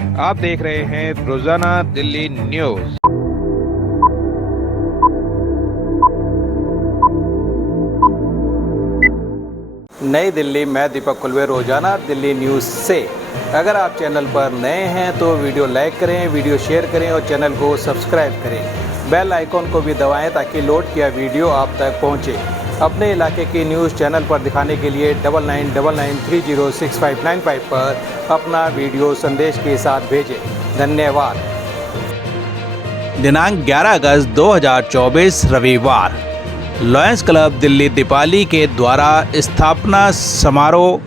आप देख रहे हैं रोजाना दिल्ली न्यूज। नई दिल्ली, मैं दीपक कुलवे, रोजाना दिल्ली न्यूज़ से। अगर आप चैनल पर नए हैं तो वीडियो लाइक करें, वीडियो शेयर करें और चैनल को सब्सक्राइब करें। बेल आइकॉन को भी दबाएं ताकि लोड किया वीडियो आप तक पहुंचे। अपने इलाके की न्यूज़ चैनल पर दिखाने के लिए 9999306595 पर अपना वीडियो संदेश के साथ भेजें। धन्यवाद। दिनांक 11 अगस्त 2024 रविवार, लॉयंस क्लब दिल्ली दीपाली के द्वारा स्थापना समारोह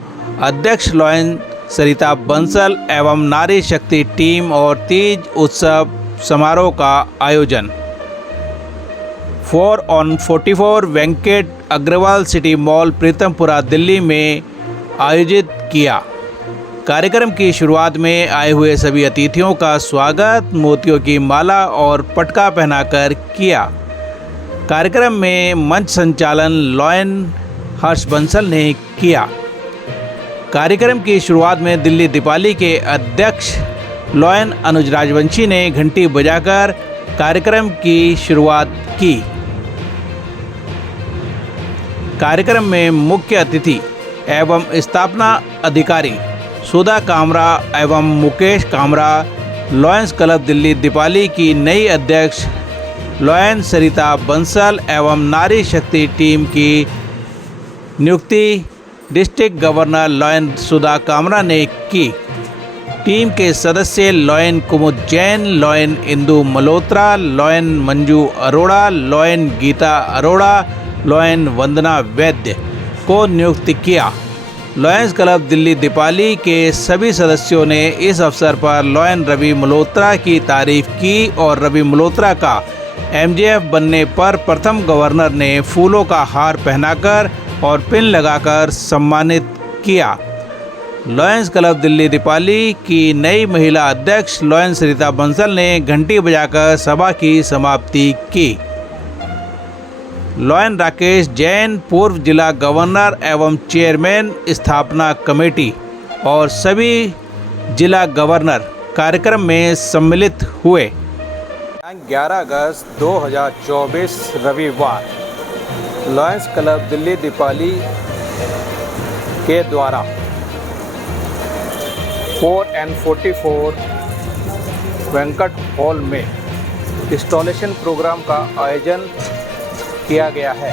अध्यक्ष लॉयंस सरिता बंसल एवं नारी शक्ति टीम और तीज उत्सव समारोह का आयोजन 4/44 वेंकट अग्रवाल सिटी मॉल प्रीतमपुरा दिल्ली में आयोजित किया। कार्यक्रम की शुरुआत में आए हुए सभी अतिथियों का स्वागत मोतियों की माला और पटका पहनाकर किया। कार्यक्रम में मंच संचालन लॉयन हर्ष बंसल ने किया। कार्यक्रम की शुरुआत में दिल्ली दीपाली के अध्यक्ष लॉयन अनुज राजवंशी ने घंटी बजाकर कार्यक्रम की शुरुआत की। कार्यक्रम में मुख्य अतिथि एवं स्थापना अधिकारी सुधा कामरा एवं मुकेश कामरा, लॉयंस क्लब दिल्ली दीपाली की नई अध्यक्ष लॉयन सरिता बंसल एवं नारी शक्ति टीम की नियुक्ति district governor lion Sudha Kamra ने की। टीम के सदस्य lion Kumud Jain, lion Indu Malhotra, lion Manju Arora, lion Geeta Arora, lion Vandana Vaidya को नियुक्त किया। लॉयंस क्लब दिल्ली दीपाली के सभी सदस्यों ने इस अवसर पर लॉयन रवि मल्होत्रा की तारीफ की और रवि मल्होत्रा का एमजीएफ बनने पर प्रथम गवर्नर ने फूलों का हार पहनाकर और पिन लगाकर सम्मानित किया। लॉयंस क्लब दिल्ली दीपाली की नई महिला अध्यक्ष लॉयन सरिता बंसल ने घंटी बजाकर सभा की समाप्ति की। लॉयन राकेश जैन, पूर्व जिला गवर्नर एवं चेयरमैन स्थापना कमेटी और सभी जिला गवर्नर कार्यक्रम में सम्मिलित हुए। 11 अगस्त 2024 रविवार, लॉयंस क्लब दिल्ली दीपाली के द्वारा 4/44 वेंकट हॉल में इंस्टॉलेशन प्रोग्राम का आयोजन किया गया है।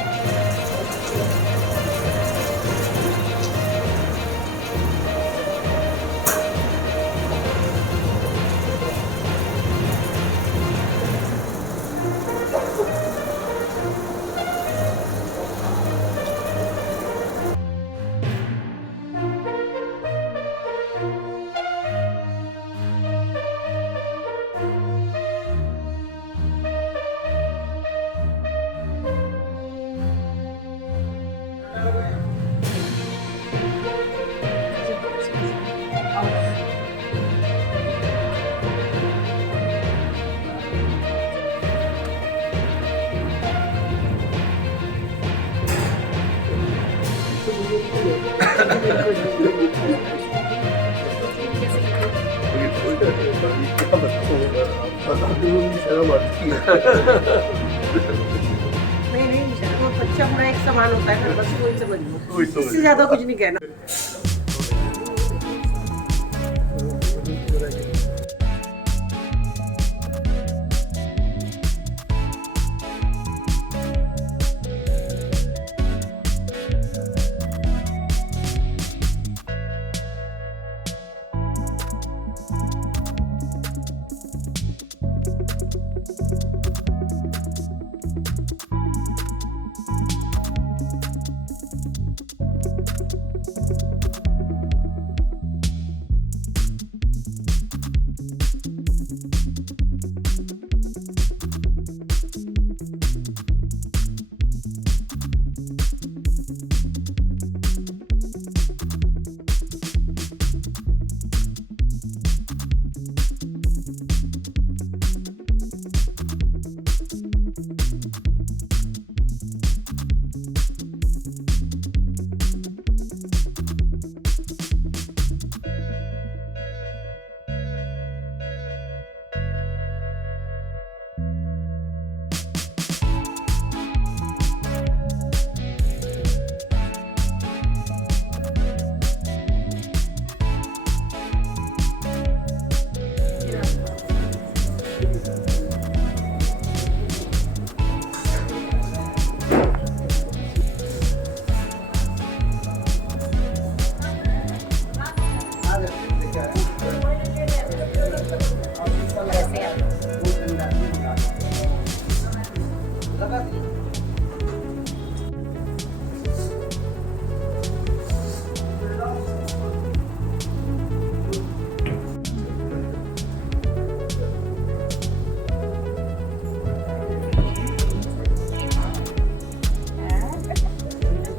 नहीं वो बच्चा पूरा एक समान होता है ना, बस वही समझ लो, इससे ज्यादा कुछ नहीं कहना।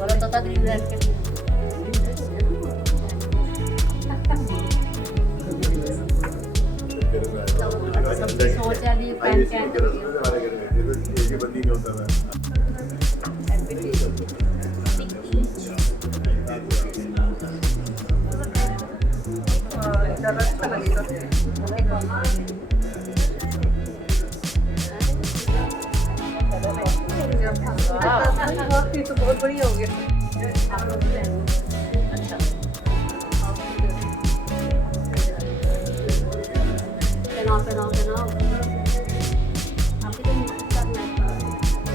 बोलो तो ग्रीन रेड के सोच वाली पैन इधर अच्छा लगेगा। ये तो बहुत बढ़िया हो गया। पहनाओ आपकी तो करना है।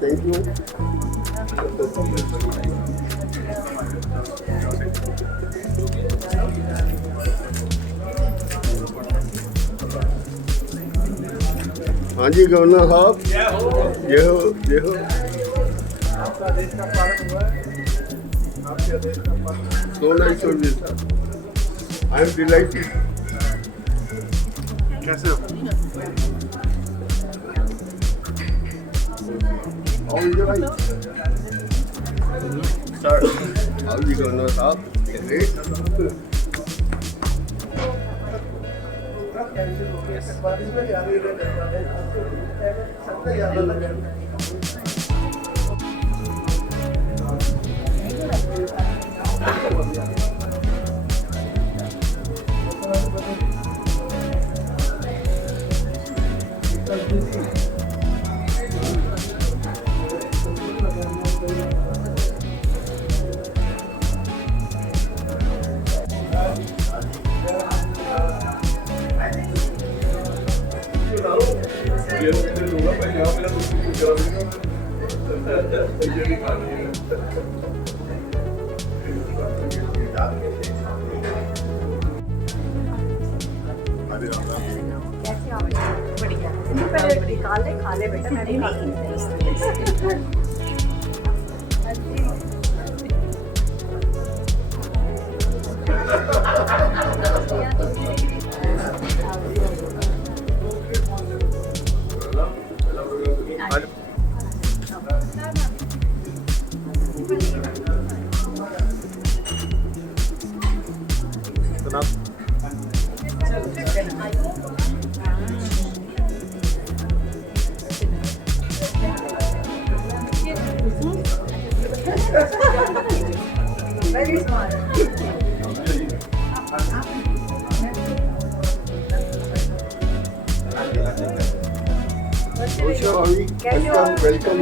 Thank you. हाँ जी गवर्नर साहब, ये हो आपका देश का पालन हुआ है, आपके देश का पालन so nice of you sir, I am delighted. कैसे हो? How is your life? Sir, how is gवर्नर साहब? Great. खा ले बेटा, मैंने खा ली। Very smart. Welcome.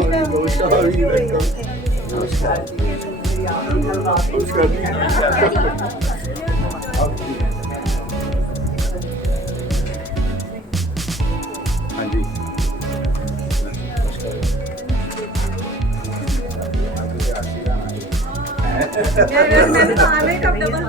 हाँ जी मैंने तो आने ही कब double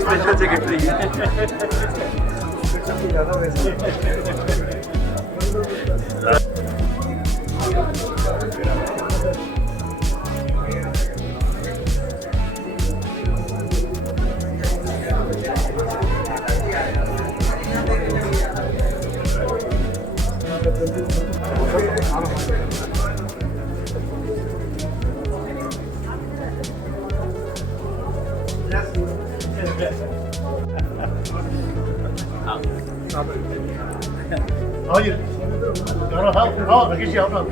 special secretary Hayır. Ha, kişi yapma.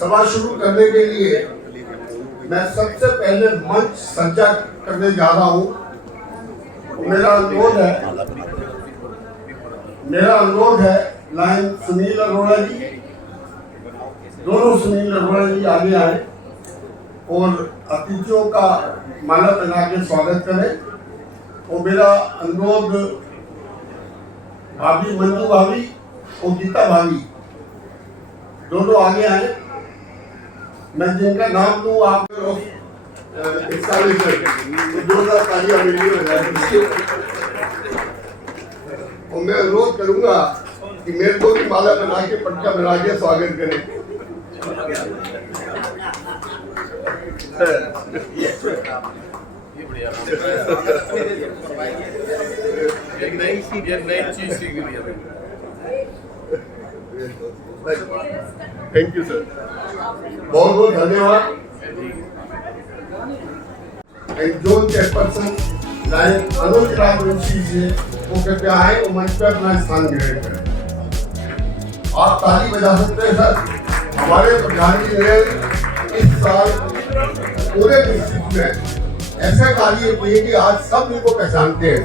सभा शुरू करने के लिए मैं सबसे पहले मंच सज्जा करने जा रहा हूं। मेरा अनुरोध है लाइन सुनील अरोड़ा जी, दोनों सुनील अरोड़ा जी आगे आए और अतिथियों का माला पहना के स्वागत करें। और मेरा अनुरोध भाभी मंजू भाभी और गीता भाभी दोनों आगे आए। मैं जिनका नाम दूं आप जोरदार तालियां मिली हो जाए। और मैं अनुरोध करूंगा कि मेरे को भी माला बना के पटका बना के स्वागत करें। एक नई चीज सीख ली। थैंक यू सर, बहुत बहुत धन्यवाद। जोन चेयरपर्सन लाइन अनुज राजवंशी जी वो कृपया आए और मंच पर अपना स्थान ग्रहण करें। आप ताली बजा सकते हैं सर। हमारे प्रधानमंत्री ने इस साल पूरे डिस्ट्रिक्ट में ऐसे कार्य किए कि आज सब इनको पहचानते हैं।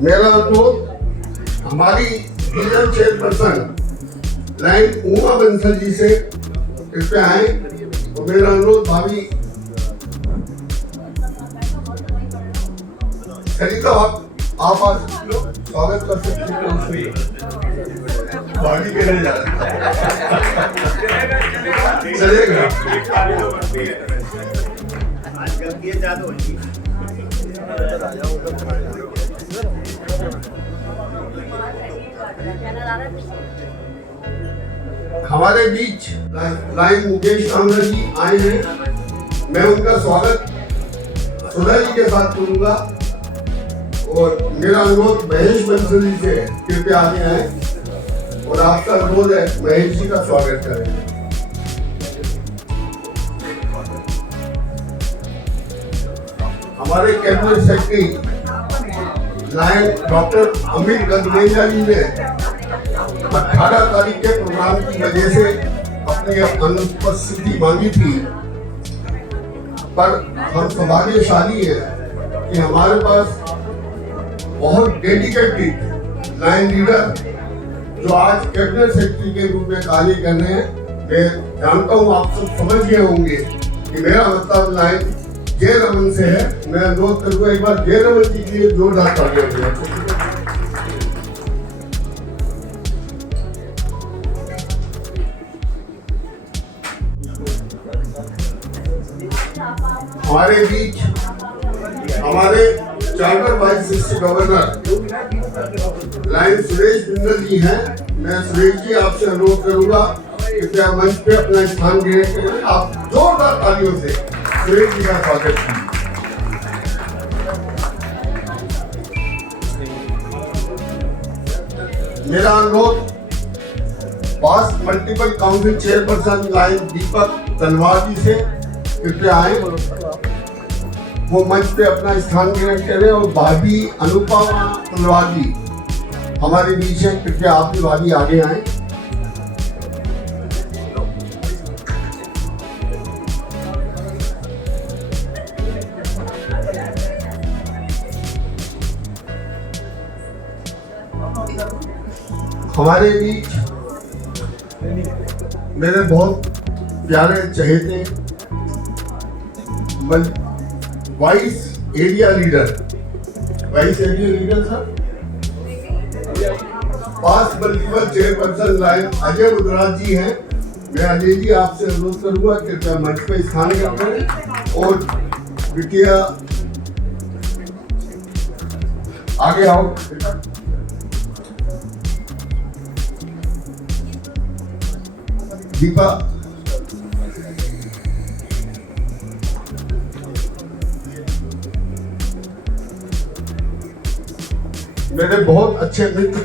मेरा अनुरोध हमारी regional chairperson lion Uma Bansal ji से कृपया आए। और मेरा अनुरोध भाभी सरिता आप आज स्वागत कर सकते हैं। भाभी के लिए चलेगा। आजकल ये ज्यादा होगी। हमारे बीच लाइन मुकेश कामरा जी आए हैं। मैं उनका स्वागत सुधा जी के साथ करूंगा। और मेरा अनुरोध महेश बंसल जी से कृपया आगे आए और आपका अनुरोध है महेश जी का स्वागत करें। हमारे cabinet secretary lion doctor Amit Gangreja ji ने 18 तारीख के प्रोग्राम की वजह से अपनी अनुपस्थिति मांगी थी, पर हम सौभाग्यशाली हैं कि हमारे पास बहुत डेडिकेटेड लाइन लीडर जो आज कैबिनेट सेक्रेटरी के रूप में कार्य कर रहे हैं। मैं जानता हूँ आप सब समझ गए होंगे कि मेरा मतलब लाइन जय रमन से है। मैं अनुरोध करूंगा एक बार जय रमन जी के लिए जोरदार तालियां बजाएं। हमारे बीच हमारे charter vice district governor lion Suresh Bindal ji हैं। मैं सुरेश जी आपसे अनुरोध करूंगा कृपया मंच पे अपना स्थान ग्रहण करें। आप जोरदार तालियों से सुरेश जी का स्वागत कीजिए। मेरा अनुरोध past multiple council chairperson lion Deepak Talwar ji से कृपया आए, वो मंच पे अपना स्थान ग्रहण करें। और भाभी अनुपमा तलवार जी हमारे बीच हैं, कृपया आप भी भाभी आगे आए। हमारे बीच मेरे बहुत प्यारे चहेते वाइस एरिया लीडर सर पास मल्टीपल चेयरपर्सन लाइन अजय मुद्राज जी हैं। मैं अजय जी आपसे अनुरोध करूंगा कृपया मंच पर स्थान करें। और बिटिया आगे आओ। दीपा मेरे बहुत अच्छे मित्र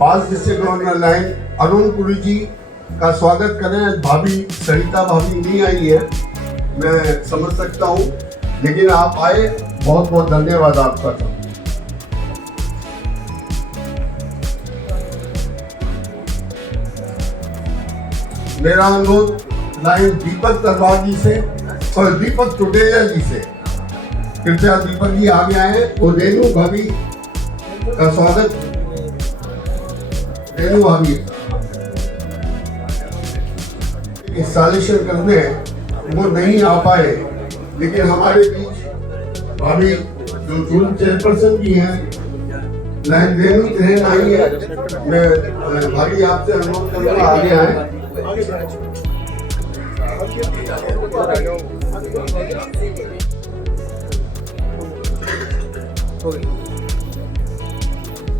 past district governor lion Arun Puri ji का स्वागत करें। भाभी सरिता भाभी नहीं आई है, मैं समझ सकता हूँ, लेकिन आप आए, बहुत बहुत धन्यवाद आपका। मेरा अनुरोध लाइन दीपक तलवार जी से और दीपक टुटेजा जी से, कृपया दीपक जी आगे आए और रेणु भाभी का स्वागत। रेणु भाभी इंस्टॉलेशन करने वो नहीं आ पाए, लेकिन हमारे बीच भाभी जो जून चेयरपर्सन भी हैं, लाइन रेणु ट्रेन आई है। मैं भाभी आपसे अनुरोध करूंगा आगे आए।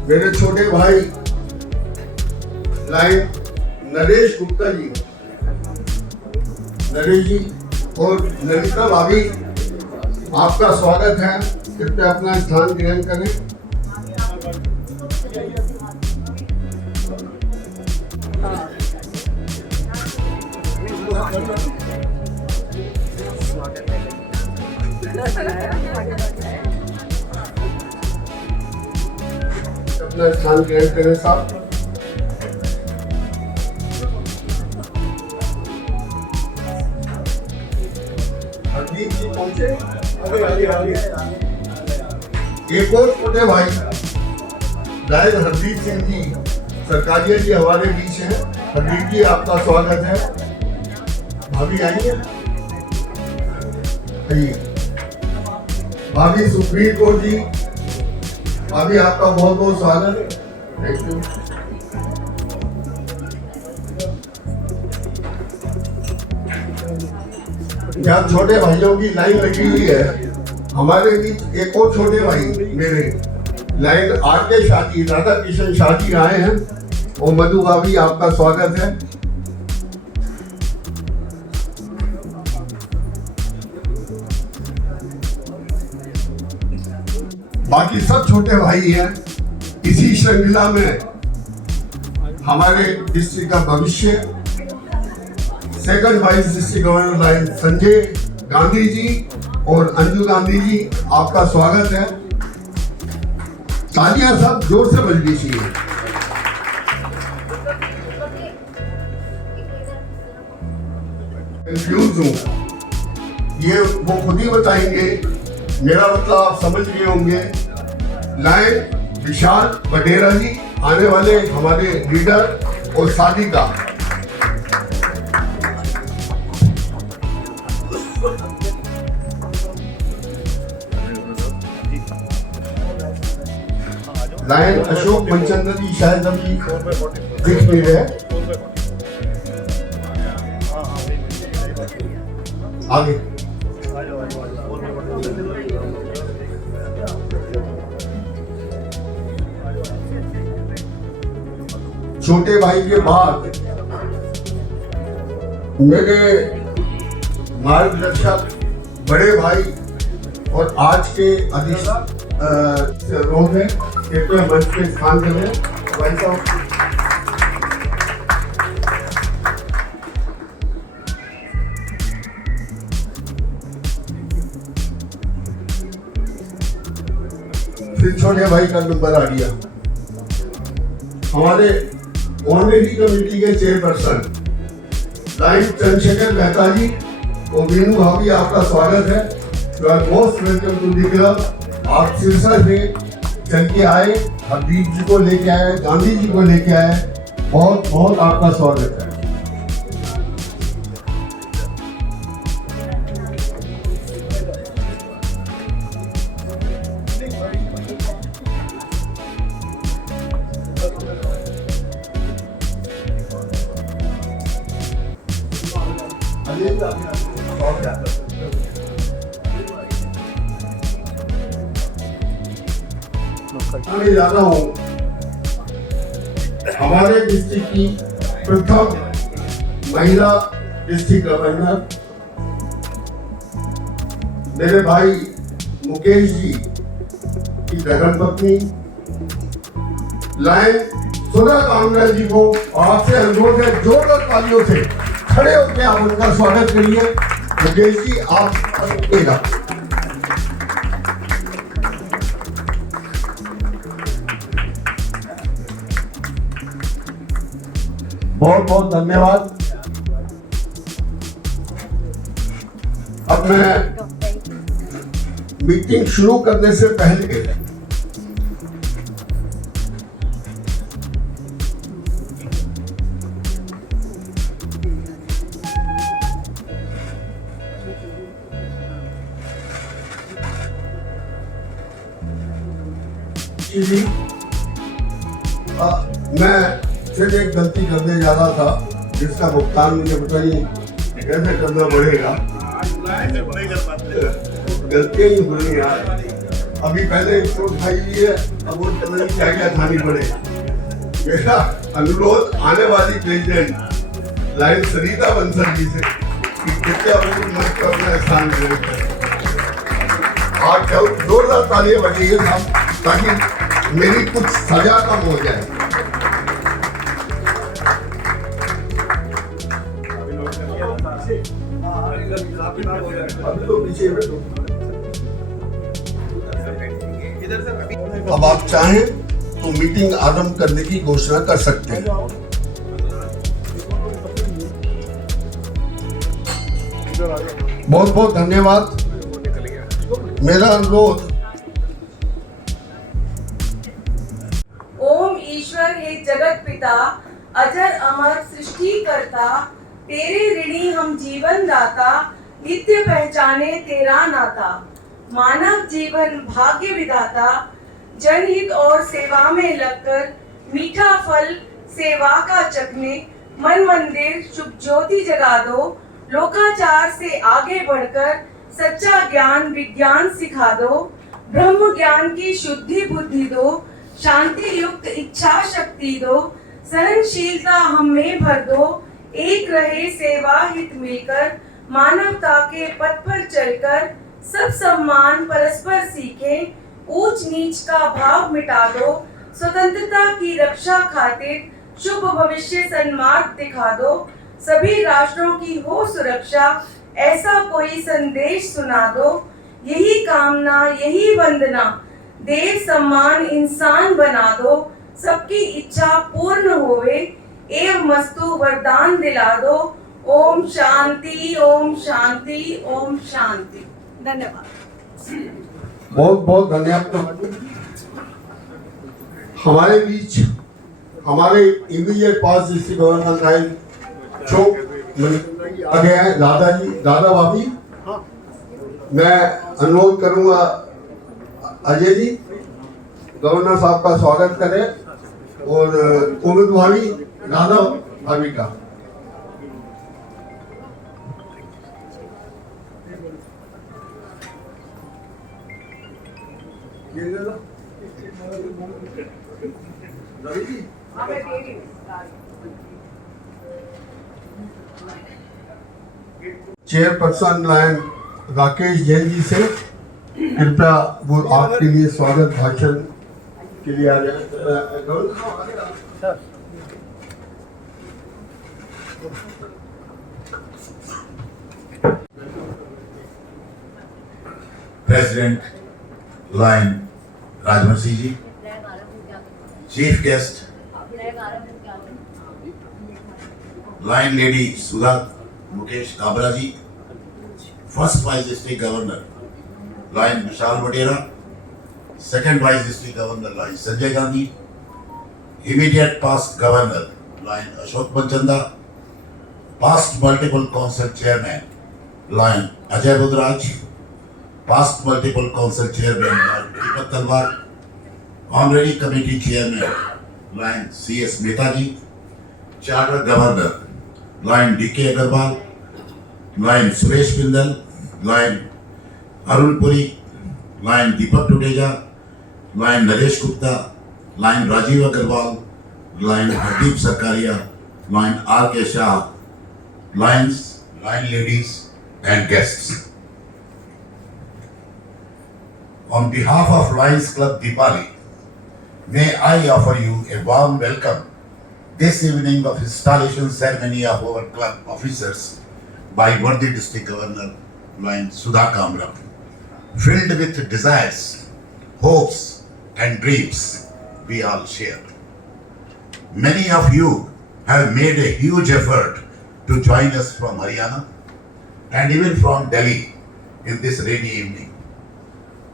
मेरे छोटे भाई लाइन नरेश गुप्ता जी, नरेश जी और ललिता भाभी, आपका स्वागत है। कृपया अपना स्थान ग्रहण करें। अपना स्थान ग्रहण करें साहब। हरदीप जी पहुंचे। एक और छोटे भाई शायद हरदीप सिंह जी सरकारिया जी हमारे बीच है। हरदीप जी आपका स्वागत है। भाभी आइए। भाभी सुप्रीम कोर्ट जी, भाभी आपका बहुत बहुत स्वागत। Thank you. यहाँ छोटे भाइयों की लाइन लगी हुई है। हमारे बीच एक और छोटे भाई मेरे लाइन आरके शादी, राधा किशन शादी आए हैं और मधु भाभी आपका स्वागत है। बाकी सब छोटे भाई हैं। इसी श्रृंखला में हमारे डिस्ट्रिक्ट का भविष्य second vice district governor lion Sanjay Gandhi ji और अंजू गांधी जी, आपका स्वागत है। तालियां सब जोर से बजनी चाहिए। कंफ्यूज हूं, ये वो खुद ही बताएंगे। मेरा मतलब आप समझ गए होंगे। लाइन विशाल वडेरा जी आने वाले हमारे लीडर और साधिका। लाइन अशोक मनचंद्र जी शायद अभी दिख नहीं रहे। आगे छोटे भाई के बाद मेरे मार्गदर्शक बड़े भाई और आज के लोग हैं, कृपया मंच पे स्थान करें। भाई साहब फिर छोटे भाई का नंबर आ गया। हमारे ऑनरेरी कमेटी के चेयरपर्सन लाइन चंद्रशेखर मेहता जी और मीनू भाभी, आपका स्वागत है। You are most welcome to the club. आप सिरसा से चल के आए, हरदीप जी को लेके आए, गांधी जी को लेके आए, बहुत बहुत आपका स्वागत है। मैं जाता हूँ हमारे डिस्ट्रिक्ट की प्रथम महिला डिस्ट्रिक्ट गवर्नर मेरे भाई मुकेश जी की धर्मपत्नी लाइन सुधा कामरा जी को आपसे अनुरोध है, जोरदार तालियों से खड़े होकर आप उनका स्वागत करिए। मुकेश जी आप बहुत बहुत धन्यवाद। अब मैं मीटिंग शुरू करने से पहले जी मैं फिर एक गलती करने जा रहा था जिसका भुगतान मुझे पता नहीं कैसे करना पड़ेगा। गलतियां ही हुई यार। अभी पहले एक तो खाई ली है, अब वो पता नहीं क्या क्या खानी पड़े। मेरा अनुरोध आने वाली प्रेसिडेंट लाइन सरिता बंसल जी से कि कृपया उनको मत को अपना स्थान ग्रहण करें। आज जोरदार तालियां बजेगी साहब, ताकि मेरी कुछ सजा कम हो जाए। अब आप चाहें तो मीटिंग आरंभ करने की घोषणा कर सकते हैं। बहुत बहुत धन्यवाद। मेरा अनुरोध, ओम ईश्वर हे जगत पिता, अजर अमर सृष्टि करता, तेरे ऋणी हम जीवन दाता, नित्य पहचाने तेरा नाता। मानव जीवन भाग्य विधाता, जनहित और सेवा में लगकर मीठा फल सेवा का चखने, मन मंदिर शुभ ज्योति जगा दो, लोकाचार से आगे बढ़कर सच्चा ज्ञान विज्ञान सिखा दो, ब्रह्म ज्ञान की शुद्धि बुद्धि दो, शांति युक्त इच्छा शक्ति दो, सहनशीलता हमें भर दो, एक रहे सेवा हित मिलकर, मानवता के पथ पर चलकर सब सम्मान परस्पर सीखें, ऊंच नीच का भाव मिटा दो, स्वतंत्रता की रक्षा खातिर शुभ भविष्य सन्मार्ग दिखा दो, सभी राष्ट्रों की हो सुरक्षा, ऐसा कोई संदेश सुना दो, यही कामना यही वंदना, देव सम्मान इंसान बना दो, सबकी इच्छा पूर्ण होवे, एव मस्तु वरदान दिला दो। ओम शांति ओम शांति ओम शांति। धन्यवाद। बहुत बहुत धन्यवाद। हमारे बीच हमारे इमीडिएट पास डिस्ट्रिक्ट गवर्नर लाइन चौक आ गए हैं दादा भाभी। मैं अनुरोध करूंगा अजय जी गवर्नर साहब का स्वागत करें और उमिद भाभी राधा भाभी का। चेयरपर्सन लाइन राकेश जैन जी से कृपया वो आपके लिए स्वागत भाषण के लिए आ जाए। President lion Rajvanshi ji, chief guest lion lady Sudha Mukesh Kabra ji, first vice district governor lion Vishal Vadera, second vice district governor lion Sanjay Gandhi, immediate past governor line Ashok Manchanda, past multiple council chairman lion Ajay Budhraj, past multiple council chairman lion Deepak Talwar, honorary committee chairman lion CS Mehta ji, charter governor lion DK Agarwal, lion Suresh Bindal, lion Arunpuri, lion Deepak Tudeja, line Naresh Gupta, Lion Rajeev Agarwal, Lion Hardeep Sarkaria, Lion RK शाह, line ladies and guests. On behalf of Lions Club Dipali, may I offer you a warm welcome this evening of installation ceremony of our club officers by worthy District Governor Lion Sudha Kamra, filled with desires, hopes and dreams we all share. Many of you have made a huge effort to join us from Haryana and even from Delhi in this rainy evening.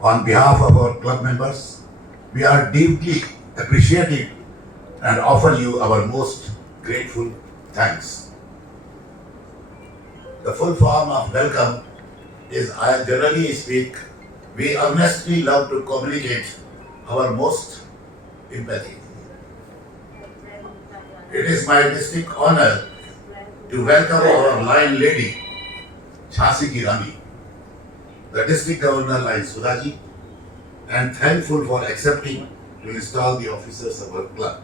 On behalf of our club members, we are deeply appreciative and offer you our most grateful thanks. The full form of welcome is, I generally speak, we earnestly love to communicate our most empathy. It is my distinct honor to welcome our Lion Lady, Jhansi Ki Rani, the District Governor Lion Sudhaji, and thankful for accepting to install the officers of our club.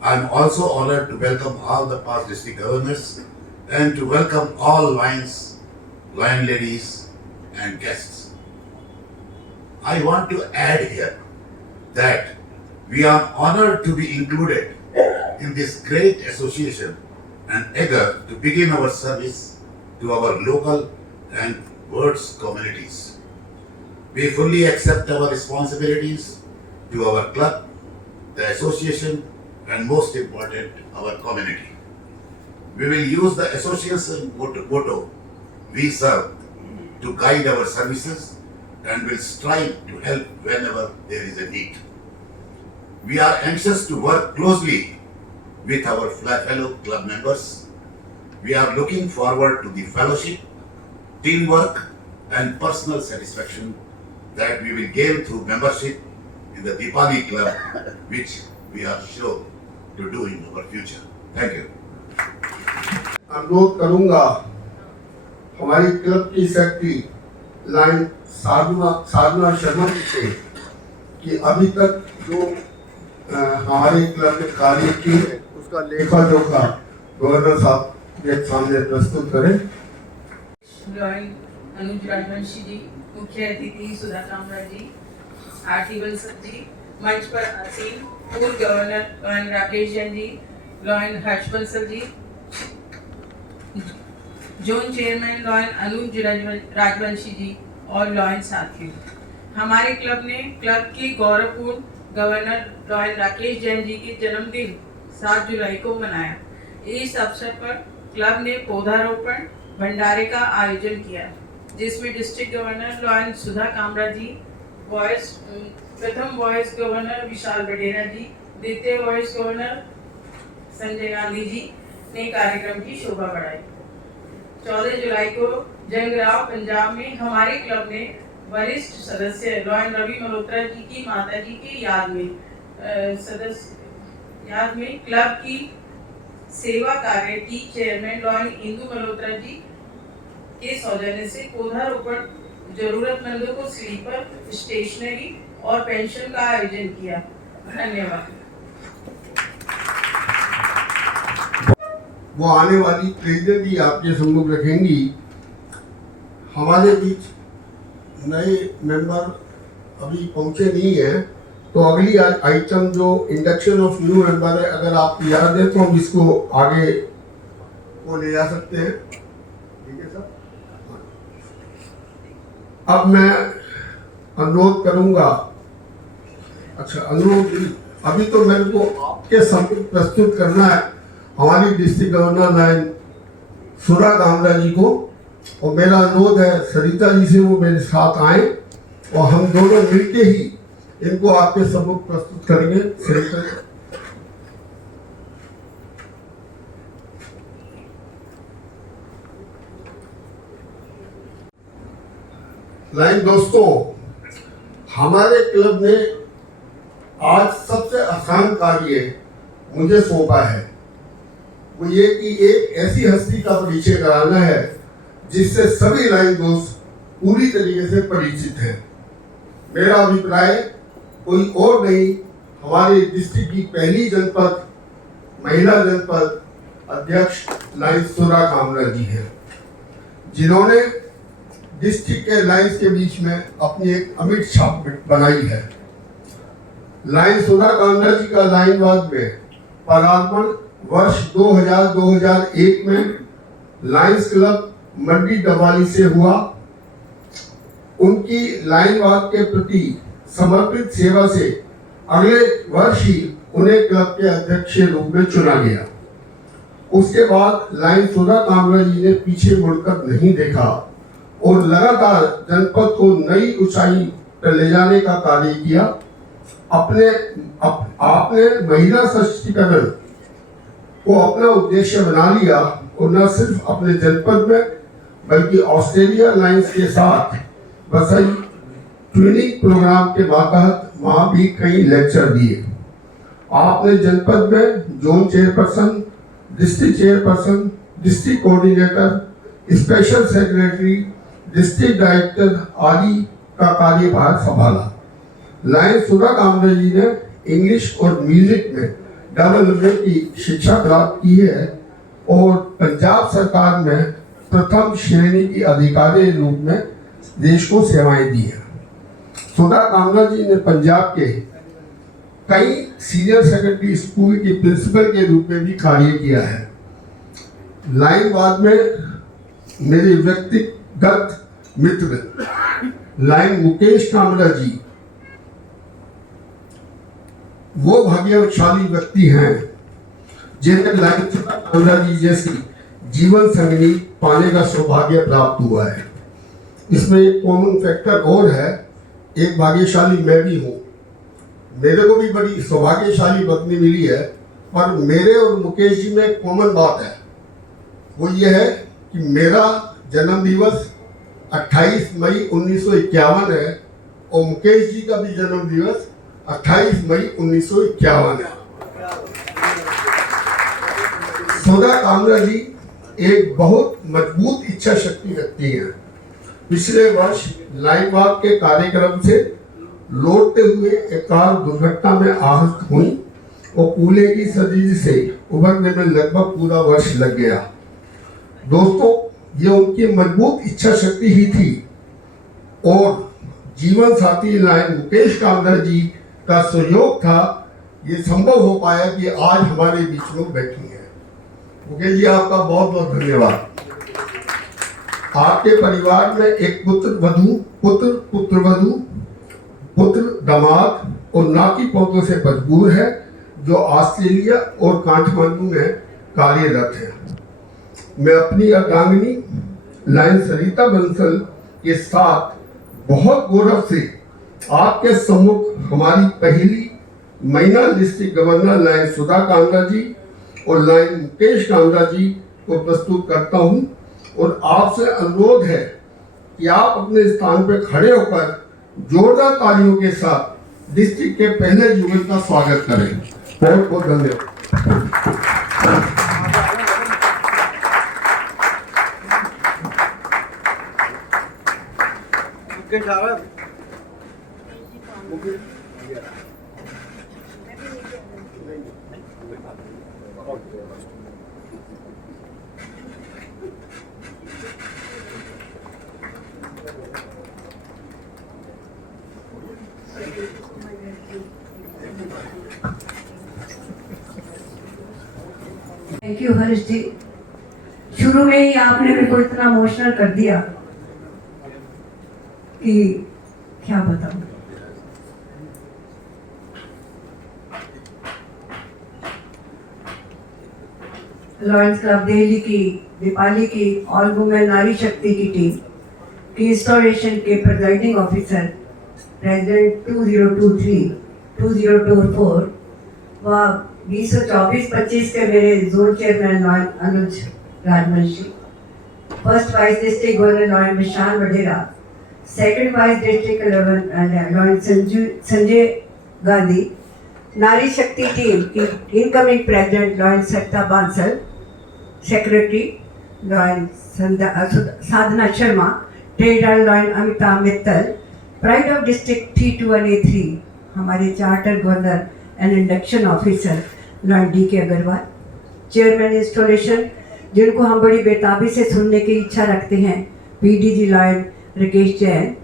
I am also honored to welcome all the past district governors and to welcome all lions, lion ladies and guests. I want to add here that we are honored to be included in this great association and eager to begin our service to our local and world communities. We fully accept our responsibilities to our club, the association, and most important, our community. We will use the association motto, "We serve," to guide our services and will strive to help whenever there is a need. We are anxious to work closely with our fellow club members. We are looking forward to the fellowship, teamwork, and personal satisfaction that we will gain through membership in the Dipali Club, which we are sure to do in our future. Thank you. अनुरोध करूंगा हमारी club की secretary line साधना शर्मा जी से कि अभी तक जो हमारे क्लब में कार्य की उसका लेखा जोखा गवर्नर साहब के सामने प्रस्तुत करें। लॉयन अनुज राजवंशी जी, मुख्य अतिथि सुधा कामरा जी, आरती बंसल जी, मंच पर आसीन पूर्व गवर्नर लॉयन राकेश जैन जी, लॉयन हर्ष बंसल जी, zone chairman lion Anuj Rajvanshi जी और लॉयन साथियों, हमारे क्लब ने क्लब के गौरवपूर्ण गवर्नर लॉयन राकेश जैन जी के जन्मदिन 7 जुलाई को मनाया। इस अवसर पर क्लब ने पौधारोपण भंडारे का आयोजन किया, जिसमें district governor lion Sudha Kamra जी, प्रथम वॉइस गवर्नर विशाल बडेरा जी, द्वितीय वॉइस गवर्नर संजय गांधी जी ने कार्यक्रम की शोभा बढ़ाई। 14 जुलाई को जंगराव पंजाब में हमारे क्लब ने वरिष्ठ सदस्य लॉयन रवि मल्होत्रा जी की माता जी की याद में क्लब की सेवा कार्य की चेयरमैन लॉयन इंदू मल्होत्रा जी के सौजन्य से पौधारोपण, जरूरतमंदों को स्लीपर, स्टेशनरी और पेंशन का आयोजन किया। धन्यवाद। वो आने वाली ट्रेजरी आपके सम्मुख रखेंगी। हमारे बीच नए मेंबर अभी पहुंचे नहीं हैं, तो अगली आइटम जो इंडक्शन ऑफ न्यू मेंबर है, अगर आप याद है तो हम इसको आगे वो ले जा सकते हैं। ठीक है सर। अब मैं अनुरोध करूंगा, अच्छा अनुरोध अभी तो मेरे को आपके सम्मुख प्रस्तुत करना है हमारी district governor Lion Sudha Kamra जी को, और मेरा अनुरोध है सरिता जी से वो मेरे साथ आए और हम दोनों मिलके ही इनको आपके सम्मुख प्रस्तुत करेंगे। सरिता लाइन दोस्तों, हमारे क्लब ने आज सबसे आसान कार्य मुझे सौंपा है, वो ये कि एक ऐसी हस्ती का परिचय कराना है जिससे सभी लाइन दोस्त पूरी तरीके से परिचित हैं। मेरा अभिप्राय कोई और नहीं, हमारे डिस्ट्रिक्ट की पहली जनपद महिला जनपद अध्यक्ष लाइन सुधा कामरा जी हैं, जिन्होंने डिस्ट्रिक्ट के लाइन्स के बीच में अपनी एक अमिट छाप बनाई है। लाइन सुधा कामरा जी का लाइनवाद में पदार्पण वर्ष 2000-2001 में लायंस क्लब मंडी डबवाली से हुआ। उनकी लाइनवाद के प्रति समर्पित सेवा से अगले वर्ष ही उन्हें क्लब के अध्यक्ष के रूप में चुना गया। उसके बाद लाइन सुधा कामरा जी ने पीछे मुड़कर नहीं देखा और लगातार जनपद को नई ऊंचाई पर ले जाने का कार्य किया। आपने महिला सशक्तिकरण को अपना उद्देश्य बना लिया और न सिर्फ अपने जनपद में बल्कि ऑस्ट्रेलिया लाइन्स के साथ बसई ट्रेनिंग प्रोग्राम के मातहत वहाँ भी कई लेक्चर दिए। आपने जनपद में zone chairperson, district chairperson, district coordinator, special secretary, district director आदि का कार्यभार संभाला। लायन सुधा कामरा जी ने इंग्लिश और म्यूजिक में डबल लेवल की शिक्षा प्राप्त की है और पंजाब सरकार में प्रथम श्रेणी की अधिकारी के रूप में देश को सेवाएं दी हैं। सुधा कामरा जी ने पंजाब के कई सीनियर सेकेंडरी स्कूल के प्रिंसिपल के रूप में भी कार्य किया है। लाइनवाद में मेरे व्यक्तिगत मित्र लाइन मुकेश कामरा जी वो भाग्यशाली व्यक्ति हैं जिन्हें लाइन कामरा जी जैसी जीवन संगनी पाने का सौभाग्य प्राप्त हुआ है। इसमें एक कॉमन फैक्टर और है, एक भाग्यशाली मैं भी हूँ। मेरे को भी बड़ी सौभाग्यशाली पत्नी मिली है, पर मेरे और मुकेश जी में एक कॉमन बात है, वो ये है कि मेरा जन्म दिवस 28 मई 1951 है और मुकेश जी का भी जन्म दिवस 28 मई 1951 है। सुधा कामरा जी एक बहुत मजबूत इच्छा शक्ति रखती हैं। पिछले वर्ष लाइनवाद के कार्यक्रम से लौटते हुए एक कार दुर्घटना में आहत हुई और कूल्हे की सर्जरी से उभरने में लगभग पूरा वर्ष लग गया। दोस्तों, ये उनकी मजबूत इच्छा शक्ति ही थी और जीवन साथी लाइन मुकेश कामरा जी का सहयोग था, ये संभव हो पाया कि आज हमारे बीच में बैठी हैं। मुकेश जी, आपका बहुत बहुत धन्यवाद। आपके परिवार में एक पुत्र दामाद और नाती पोतों से भरपूर है जो ऑस्ट्रेलिया और काठमांडू में कार्यरत है। मैं अपनी अर्धांगिनी लाइन सरिता बंसल के साथ बहुत गौरव से आपके सम्मुख हमारी पहली महिला district governor Lion Sudha Kamra जी और लाइन मुकेश कामरा जी को प्रस्तुत करता हूं और आपसे अनुरोध है कि आप अपने स्थान पर खड़े होकर जोरदार तालियों के साथ डिस्ट्रिक्ट के पहले युगल का स्वागत करें। बहुत बहुत धन्यवाद। थैंक यू हरीश जी। शुरू में ही आपने मेरे को इतना इमोशनल कर दिया कि क्या बताऊं। लॉयंस क्लब दिल्ली की, दीपाली की ऑल वुमेन नारी शक्ति की टीम की इंस्टॉलेशन के प्रेजाइडिंग ऑफिसर प्रेसिडेंट 2023-2024 व 2024-25 के मेरे zone chairman lion Anuj Rajvanshi, first vice district governor lion Vishal Vadera, second vice district lion Sanjay Gandhi, Nari Shakti team की incoming president lion Sarita Bansal, secretary lion Sadhana Sharma, trader lion Amitabh Mittal, pride of district T21A3 हमारे charter governor and induction officer lion DK Agarwal, chairman installation जिनको हम बड़ी बेताबी से सुनने की इच्छा रखते हैं PDG lion Rakesh Jain,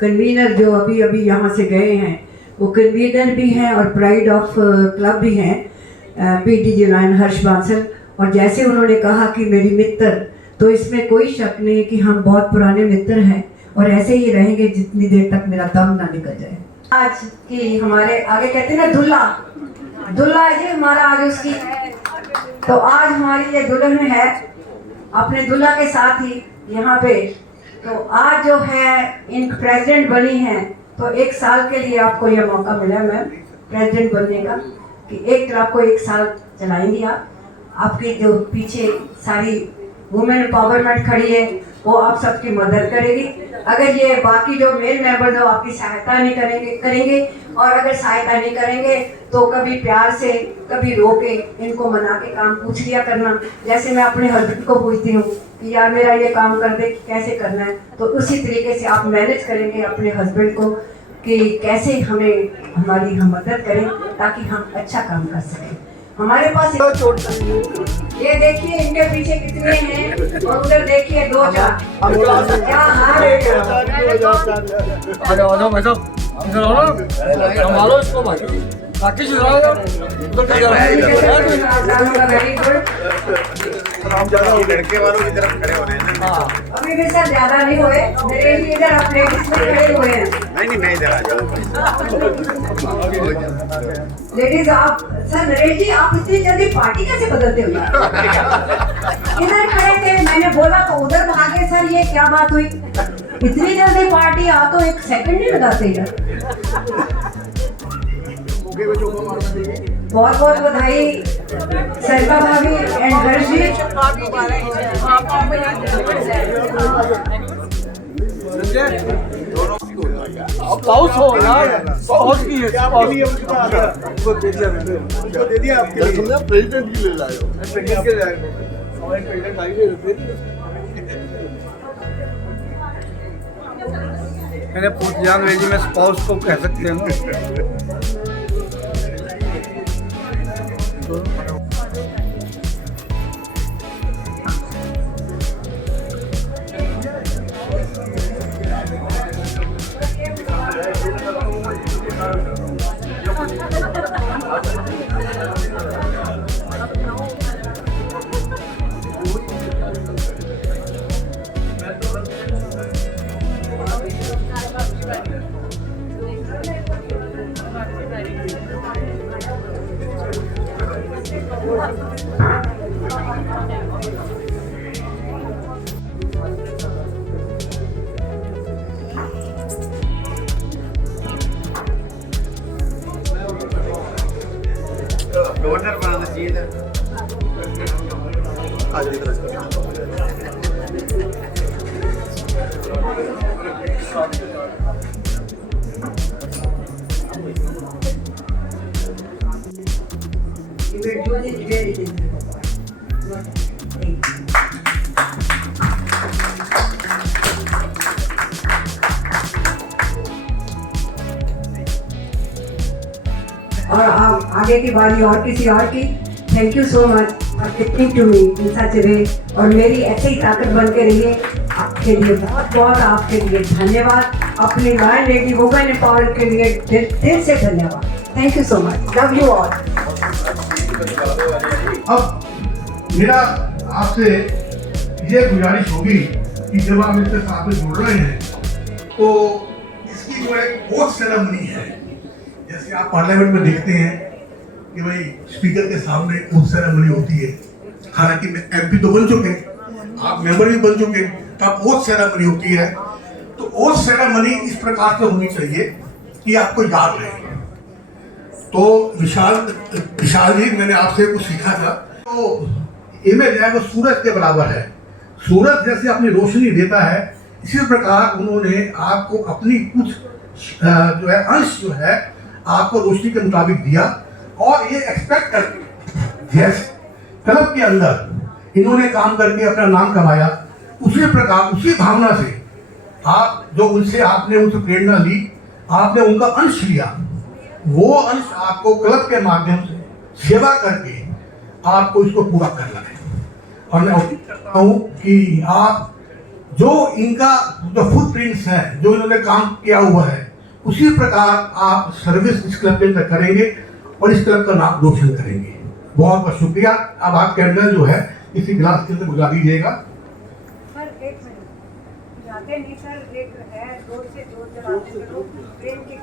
convener जो अभी अभी यहाँ से गए हैं वो कन्वीनर भी हैं और प्राइड ऑफ क्लब भी हैं PDG लॉयन हर्ष बांसल। और जैसे उन्होंने कहा कि मेरी मित्र, तो इसमें कोई शक नहीं कि हम बहुत पुराने मित्र हैं और ऐसे ही रहेंगे जितनी देर तक मेरा दम ना निकल जाए। आज की हमारे आगे कहते हैं ना दुल्हा है जी हमारा आज उसकी, तो आज हमारी ये दुल्हन है, अपने दुल्हा के साथ ही यहाँ पे तो आज जो है इन प्रेसिडेंट बनी हैं, तो 1 साल के लिए आपको यह मौका मिला मैम प्रेसिडेंट बनने का, कि एक तरफ आपको 1 साल चलाएंगी आप। आपके जो पीछे सारी वुमेन एम्पावरमेंट खड़ी है वो आप सबकी मदद करेगी। अगर ये बाकी जो मेल मेंबर हो आपकी सहायता नहीं करेंगे और अगर सहायता नहीं करेंगे तो कभी प्यार से कभी रो के इनको मना के काम पूछ लिया करना। जैसे मैं अपने हस्बैंड को पूछती हूँ कि यार मेरा ये काम कर दे, कैसे करना है, तो उसी तरीके से आप मैनेज करेंगे अपने हस्बैंड को कि कैसे हमारी हम मदद करें ताकि हम अच्छा काम कर सकें। हमारे पास ये देखिए इनके पीछे कितने हैं और उधर देखिए 2-4 क्या हाल है। संभालो इसको भाई, बाकी वेरी गुड। लड़के वालों की तरफ खड़े हो रहे हैं ना। अभी भी सर ज्यादा नहीं हुए, मेरे लिए इधर अपने इसमें खड़े हुए हैं। नहीं मैं इधर आ लेडीज आप सर नरेश जी आप इतनी जल्दी पार्टी कैसे बदलते हो? इधर खड़े थे, मैंने बोला तो उधर भागे। सर ये क्या बात हुई, इतनी जल्दी पार्टी? आप तो 1 सेकंड नहीं लगाते इधर। बहुत बहुत बधाई सरिता भाभी एंड हर्ष जी। अप्लाउस हो यार, बहुत की है दे दिया आपके लिए। तुमने प्रेसिडेंट की ले लाए हो। प्रेसिडेंट के लाए हो। और प्रेसिडेंट आइए मैंने पूछ लिया अंग्रेजी में स्पाउस को कह सकते हैं ना। गवर्नर बनाना चाहिए था। आज की तरफ You were doing it very difficult. और आप आगे की बारी और किसी और की। Thank you so much for gifting to me in such way. और मेरी ऐसे ही ताकत बन के रहिए। आपके लिए बहुत बहुत आपके लिए धन्यवाद। अपनी लॉयल लेडी वुमेन एम्पावरमेंट के लिए दिल से धन्यवाद। Thank you so much. Love you all. अब मेरा आपसे ये गुजारिश होगी कि जब आप इसके साथ में जुड़ रहे हैं तो इसकी जो एक ओथ सेरेमनी है, जैसे आप पार्लियामेंट में देखते हैं कि भाई स्पीकर के सामने ओथ सेरेमनी होती है। हालांकि एमपी तो बन चुके हैं, आप मेंबर भी बन चुके हैं, तब ओथ सेरेमनी होती है। तो ओथ सेरेमनी इस प्रकार से होनी चाहिए कि आपको याद रहे। तो विशाल जी, मैंने आपसे कुछ सीखा था। तो इमेज है वो सूरज के बराबर है। सूरज जैसे अपनी रोशनी देता है, इसी प्रकार उन्होंने आपको अपनी कुछ जो है अंश जो है आपको रोशनी के मुताबिक दिया। और ये एक्सपेक्ट करके जैसे क्लब के अंदर इन्होंने काम करके अपना नाम कमाया, उसी प्रकार उसी भावना से आप जो उनसे आपने उनसे प्रेरणा ली, आपने उनका अंश लिया, वो अंश आपको क्लब के माध्यम से सेवा करके आपको इसको पूरा करना है। और मैं उम्मीद करता हूँ कि आप जो इनका जो फुटप्रिंट्स है, जो इन्होंने काम किया हुआ है, उसी प्रकार आप सर्विस इस क्लब के अंदर करेंगे और इस क्लब का नाम रोशन करेंगे। बहुत बहुत शुक्रिया। अब आप कैंडल जो है इसी गिलास के अंदर बुला दीजिएगा। सर एक मिनट जाते नहीं सर, एक है जोर से जोर चलाते हैं लोग, प्रेम की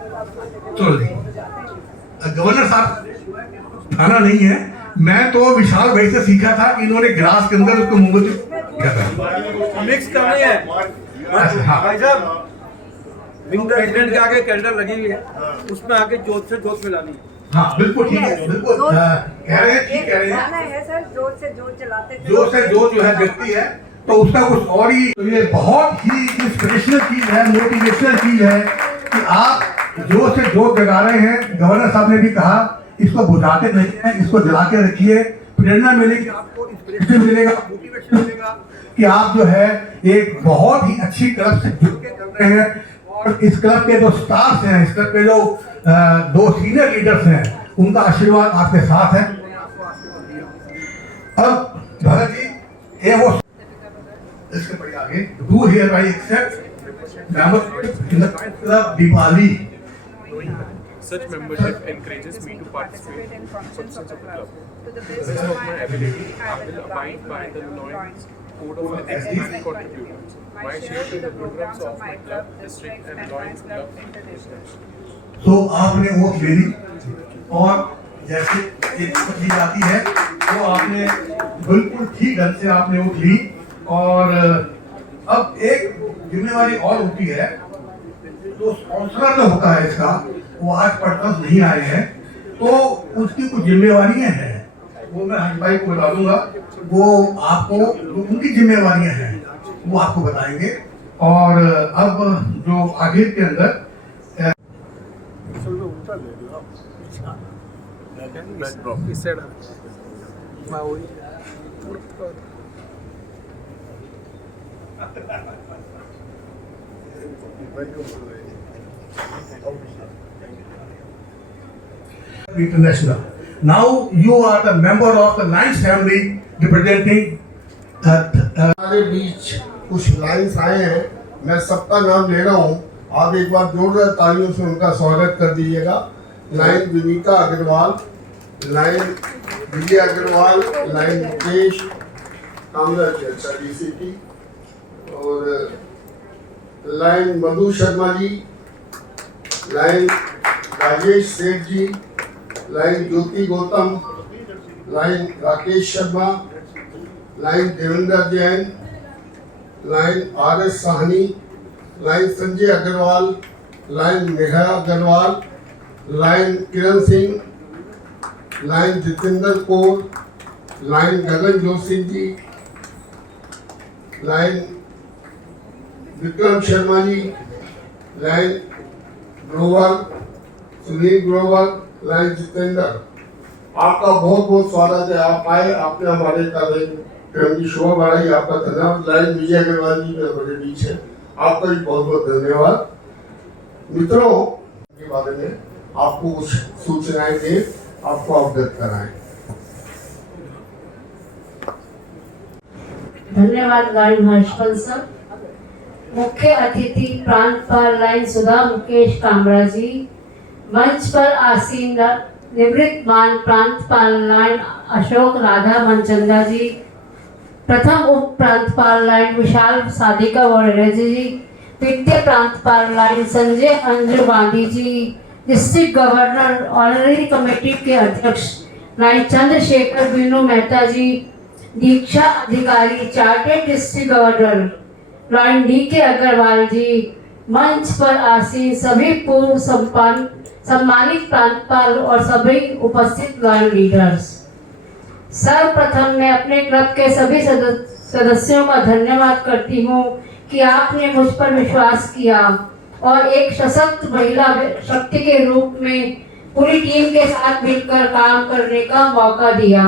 गवर्नर साहब खाना नहीं है, मैं तो विशाल भाई से सीखा था कि इन्होंने गिलास के अंदर उसको मोमबत्ती मिक्स करनी है। हाँ भाई साहब विंग प्रेसिडेंट के आगे कैंडल लगी हुई है, उसमें आगे जोत से जोत मिलानी है। हाँ बिल्कुल ठीक है, बिल्कुल कह रहे हैं, ठीक कह रहे हैं। है सर, जोर से जोर चलाते जोर से जोर जो है जगती है तो उसका कुछ और ही, तो ये बहुत ही इंस्पिरेशनल चीज है, मोटिवेशनल चीज है कि आप जोर से जोर जगा रहे हैं। गवर्नर साहब ने भी कहा इसको बुझाते नहीं है, इसको जला के रखिए, प्रेरणा मिलेगी आपको, इंस्पिरेशन मिलेगा, मोटिवेशन मिलेगा कि आप जो है एक बहुत ही अच्छी क्लब से जुड़ के चल रहे हैं। और इस क्लब के जो स्टार्स हैं, इस क्लब के जो 2 सीनियर लीडर्स हैं, उनका आशीर्वाद आपके साथ है। अब भरत जी ये वो इसके पढ़िए आगे, do hereby accept membership in the club Deepali. Such membership encourages me to participate in functions of the club. To the best of my ability, I will abide by the Lloyds Code of Ethics and contribute my share to the programs of my club, district and Lloyds Club International. तो आपने वो ले ली और जैसे एक ली जाती है वो आपने बिल्कुल ठीक ढंग से आपने वो ली। और अब एक जिम्मेवारी और होती है, जो स्पॉन्सर जो होता है इसका, वो आज पटना नहीं आए हैं, तो उसकी कुछ जिम्मेवारियां हैं, वो मैं हज भाई को बता दूंगा, वो आपको उनकी जिम्मेवारियां हैं वो आपको बताएंगे। और अब जो आगे के अंदर He said, International. Now you are the member of the Lions family representing हमारे बीच कुछ लाइन्स आए हैं, मैं सबका नाम ले रहा हूँ, आप एक बार जोरदार तालियों से उनका स्वागत कर दीजिएगा। Lion Vinita Agarwal, lion Vijay Agarwal, lion Mukesh Kamra चर्चा DCP, और lion Madhu Sharma ji, lion Rajesh Seth ji, lion Jyoti Gautam, lion Rakesh Sharma, lion Devendra Jain, lion RS Sahni, lion Sanjay Agarwal, lion Neha Agarwal, lion Kiran Singh, lion Jitendra Kaur, lion Gagan Joshi ji, lion Vikram Sharma ji, lion Grover Sunil Grover, lion Jitendra. आपका बहुत बहुत स्वागत है, आप आए, आपने हमारे कार्यक्रम की शोभा बढ़ाई, आपका धन्यवाद। लाइन विजय अग्रवाल जी में हमारे बीच है, आपका भी बहुत बहुत धन्यवाद। मित्रों के बारे में आपको कुछ सूचनाएं दें, आपको अवगत कराएं। धन्यवाद लाइन हर्षपल सर। मुख्य अतिथि प्रांतपाल लाइन सुधा मुकेश कामरा जी, मंच पर आसीन निवृत्तमान प्रांतपाल लाइन अशोक राधा मनचंदा जी, प्रथम उप प्रांतपाल लाइन विशाल साधिका वड़ेरे जी, द्वितीय प्रांतपाल lion Sanjay Anju Gandhi ji, district governor honorary committee के अध्यक्ष लाइन चंद्रशेखर बीनू मेहता जी, दीक्षा अधिकारी charter district governor lion DK Agarwal ji, मंच पर आसीन सभी पूर्व सम्मानित प्रांतपाल और सभी उपस्थित लाइन लीडर्स। सर्वप्रथम मैं अपने क्लब के सभी सदस्यों का धन्यवाद करती हूँ कि आपने मुझ पर विश्वास किया और एक सशक्त महिला शक्ति के रूप में पूरी टीम के साथ मिलकर काम करने का मौका दिया।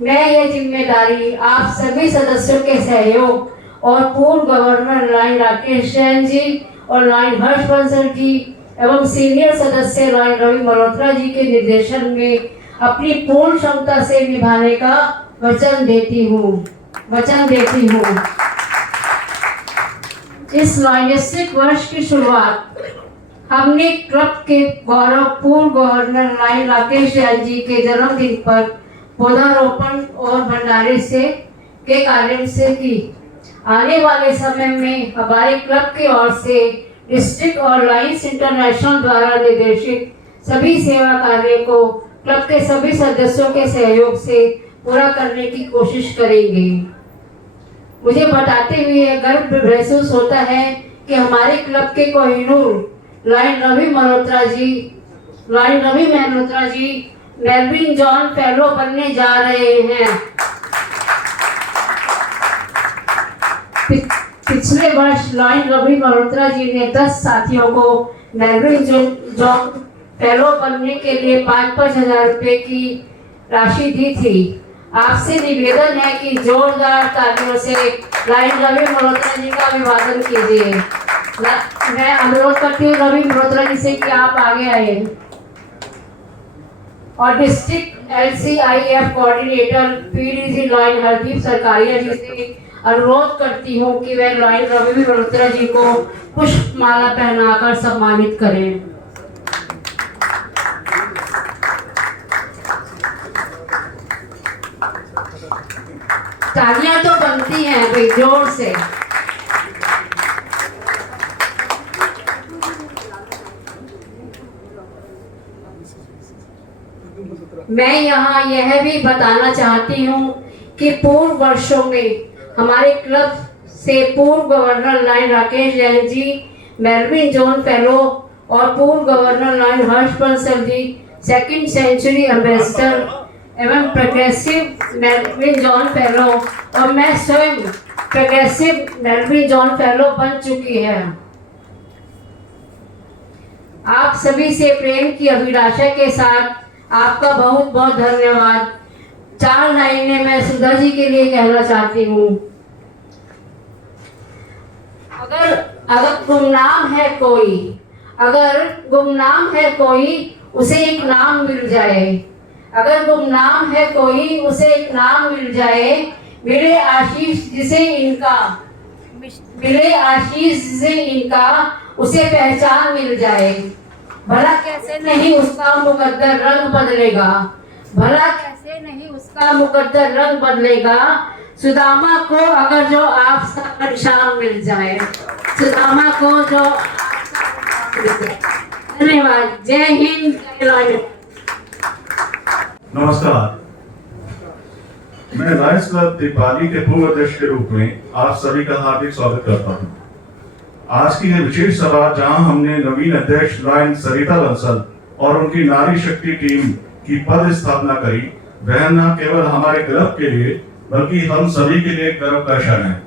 मैं यह जिम्मेदारी आप सभी सदस्यों के सहयोग और पूर्व गवर्नर लाइन राकेश जैन जी और लाइन हर्षवर्धन जी एवं सीनियर सदस्य लाइन रवि मल्होत्रा जी के निर्देशन में अपनी पूर्ण क्षमता से निभाने का वचन देती हूँ। इस लाइनिस्टिक वर्ष की शुरुआत हमने क्लब के गौरवपूर्ण गवर्नर लाइन राकेश जैन जी के जन्मदिन पर पौधारोपण और भंडारे के कार्य से की। आने वाले समय में हमारे क्लब की ओर से डिस्ट्रिक्ट और लाइन्स इंटरनेशनल द्वारा निर्देशित सभी सेवा कार्य को क्लब के सभी सदस्यों के सहयोग से पूरा करने की कोशिश करेंगे। मुझे बताते हुए गर्व महसूस होता है कि हमारे क्लब के कोहिनूर लॉयन रवि मल्होत्रा जी मेलविन जॉन फेलो बनने जा रहे हैं। पिछले वर्ष लॉयन रवि मल्होत्रा जी ने 10 साथियों को मेलविन जॉन फेलो बनने के लिए 5-5 हजार रुपए की राशि दी थी। आपसे निवेदन है कि जोरदार तालियों से लॉयन रवि मल्होत्रा जी का अभिवादन कीजिए। मैं अनुरोध करती हूँ रवि मल्होत्रा जी से कि आप आगे आए। और district LCIF coordinator PDG lion Hardeep Sarkaria ji से अनुरोध करती हूँ कि वे लॉयन रवि मल्होत्रा जी को पुष्पमाला पहनाकर सम्मानित करें। तालियां तो बनती हैं भाई, जोर से। मैं यहाँ यह भी बताना चाहती हूँ कि पूर्व वर्षों में हमारे क्लब से पूर्व गवर्नर लॉयन राकेश जैन जी मेलविन जॉन फेलो और पूर्व गवर्नर लॉयन हर्ष बंसल जी 2nd सेंचुरी एम्बेसडर एवं प्रोग्रेसिव मेलविन जॉन फेलो और मैं स्वयं प्रोग्रेसिव मेलविन जॉन फेलो बन चुकी है। आप सभी से प्रेम की अभिलाषा के साथ आपका बहुत बहुत धन्यवाद। 4 लाइनें मैं सुधा जी के लिए कहना चाहती हूँ। अगर गुमनाम है कोई उसे एक नाम मिल जाए। अगर गुमनाम है कोई उसे एक नाम मिल जाए। मिले आशीष जिसे इनका उसे पहचान मिल जाए। भला कैसे नहीं उसका मुकद्दर रंग बदलेगा। सुदामा को अगर जो आपका निशान मिल जाए। धन्यवाद। जय हिंद, जय लॉयन। नमस्कार, मैं लायंस क्लब दीपाली के पूर्व अध्यक्ष के रूप में आप सभी का हार्दिक स्वागत करता हूं। आज की यह विशेष सभा जहां हमने नवीन अध्यक्ष लॉयन सरिता बंसल और उनकी नारी शक्ति टीम की पद स्थापना करी, वह न केवल हमारे क्लब के लिए बल्कि हम सभी के लिए गर्व का क्षण है।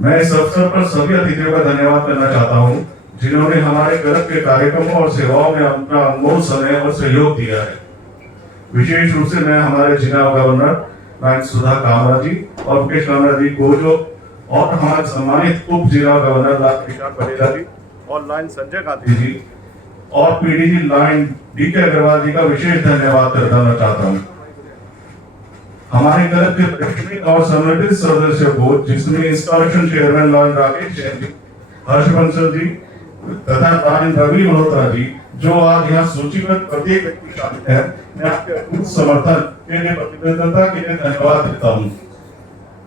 मैं इस अवसर पर सभी अतिथियों का धन्यवाद करना चाहता हूं जिन्होंने हमारे क्लब के कार्यक्रमों और सेवाओं में अपना अनमोल समय और सहयोग दिया है। विशेष रूप से मैं हमारे जिला गवर्नर लॉयन सुधा कामरा जी और मुकेश कामरा जी को जो और हमारे सम्मानित उप जिला गवर्नर लाल बडेरा जी और लॉयन संजय गांधी जी और PDG लॉयन DK अग्रवाल जी का विशेष धन्यवाद करना चाहता हूँ। हमारे क्लब के प्रशिक्षित और समर्पित सदस्यों को जिसमें installation chairman lion Rakesh Jain ji, Harsh Bansal ji तथा लॉयन रवि मल्होत्रा जी जो आज यहाँ सूचीबद्ध प्रत्येक व्यक्ति शामिल है, मैं आपके अटूट समर्थन के लिए प्रतिबद्धता के लिए धन्यवाद देता हूँ।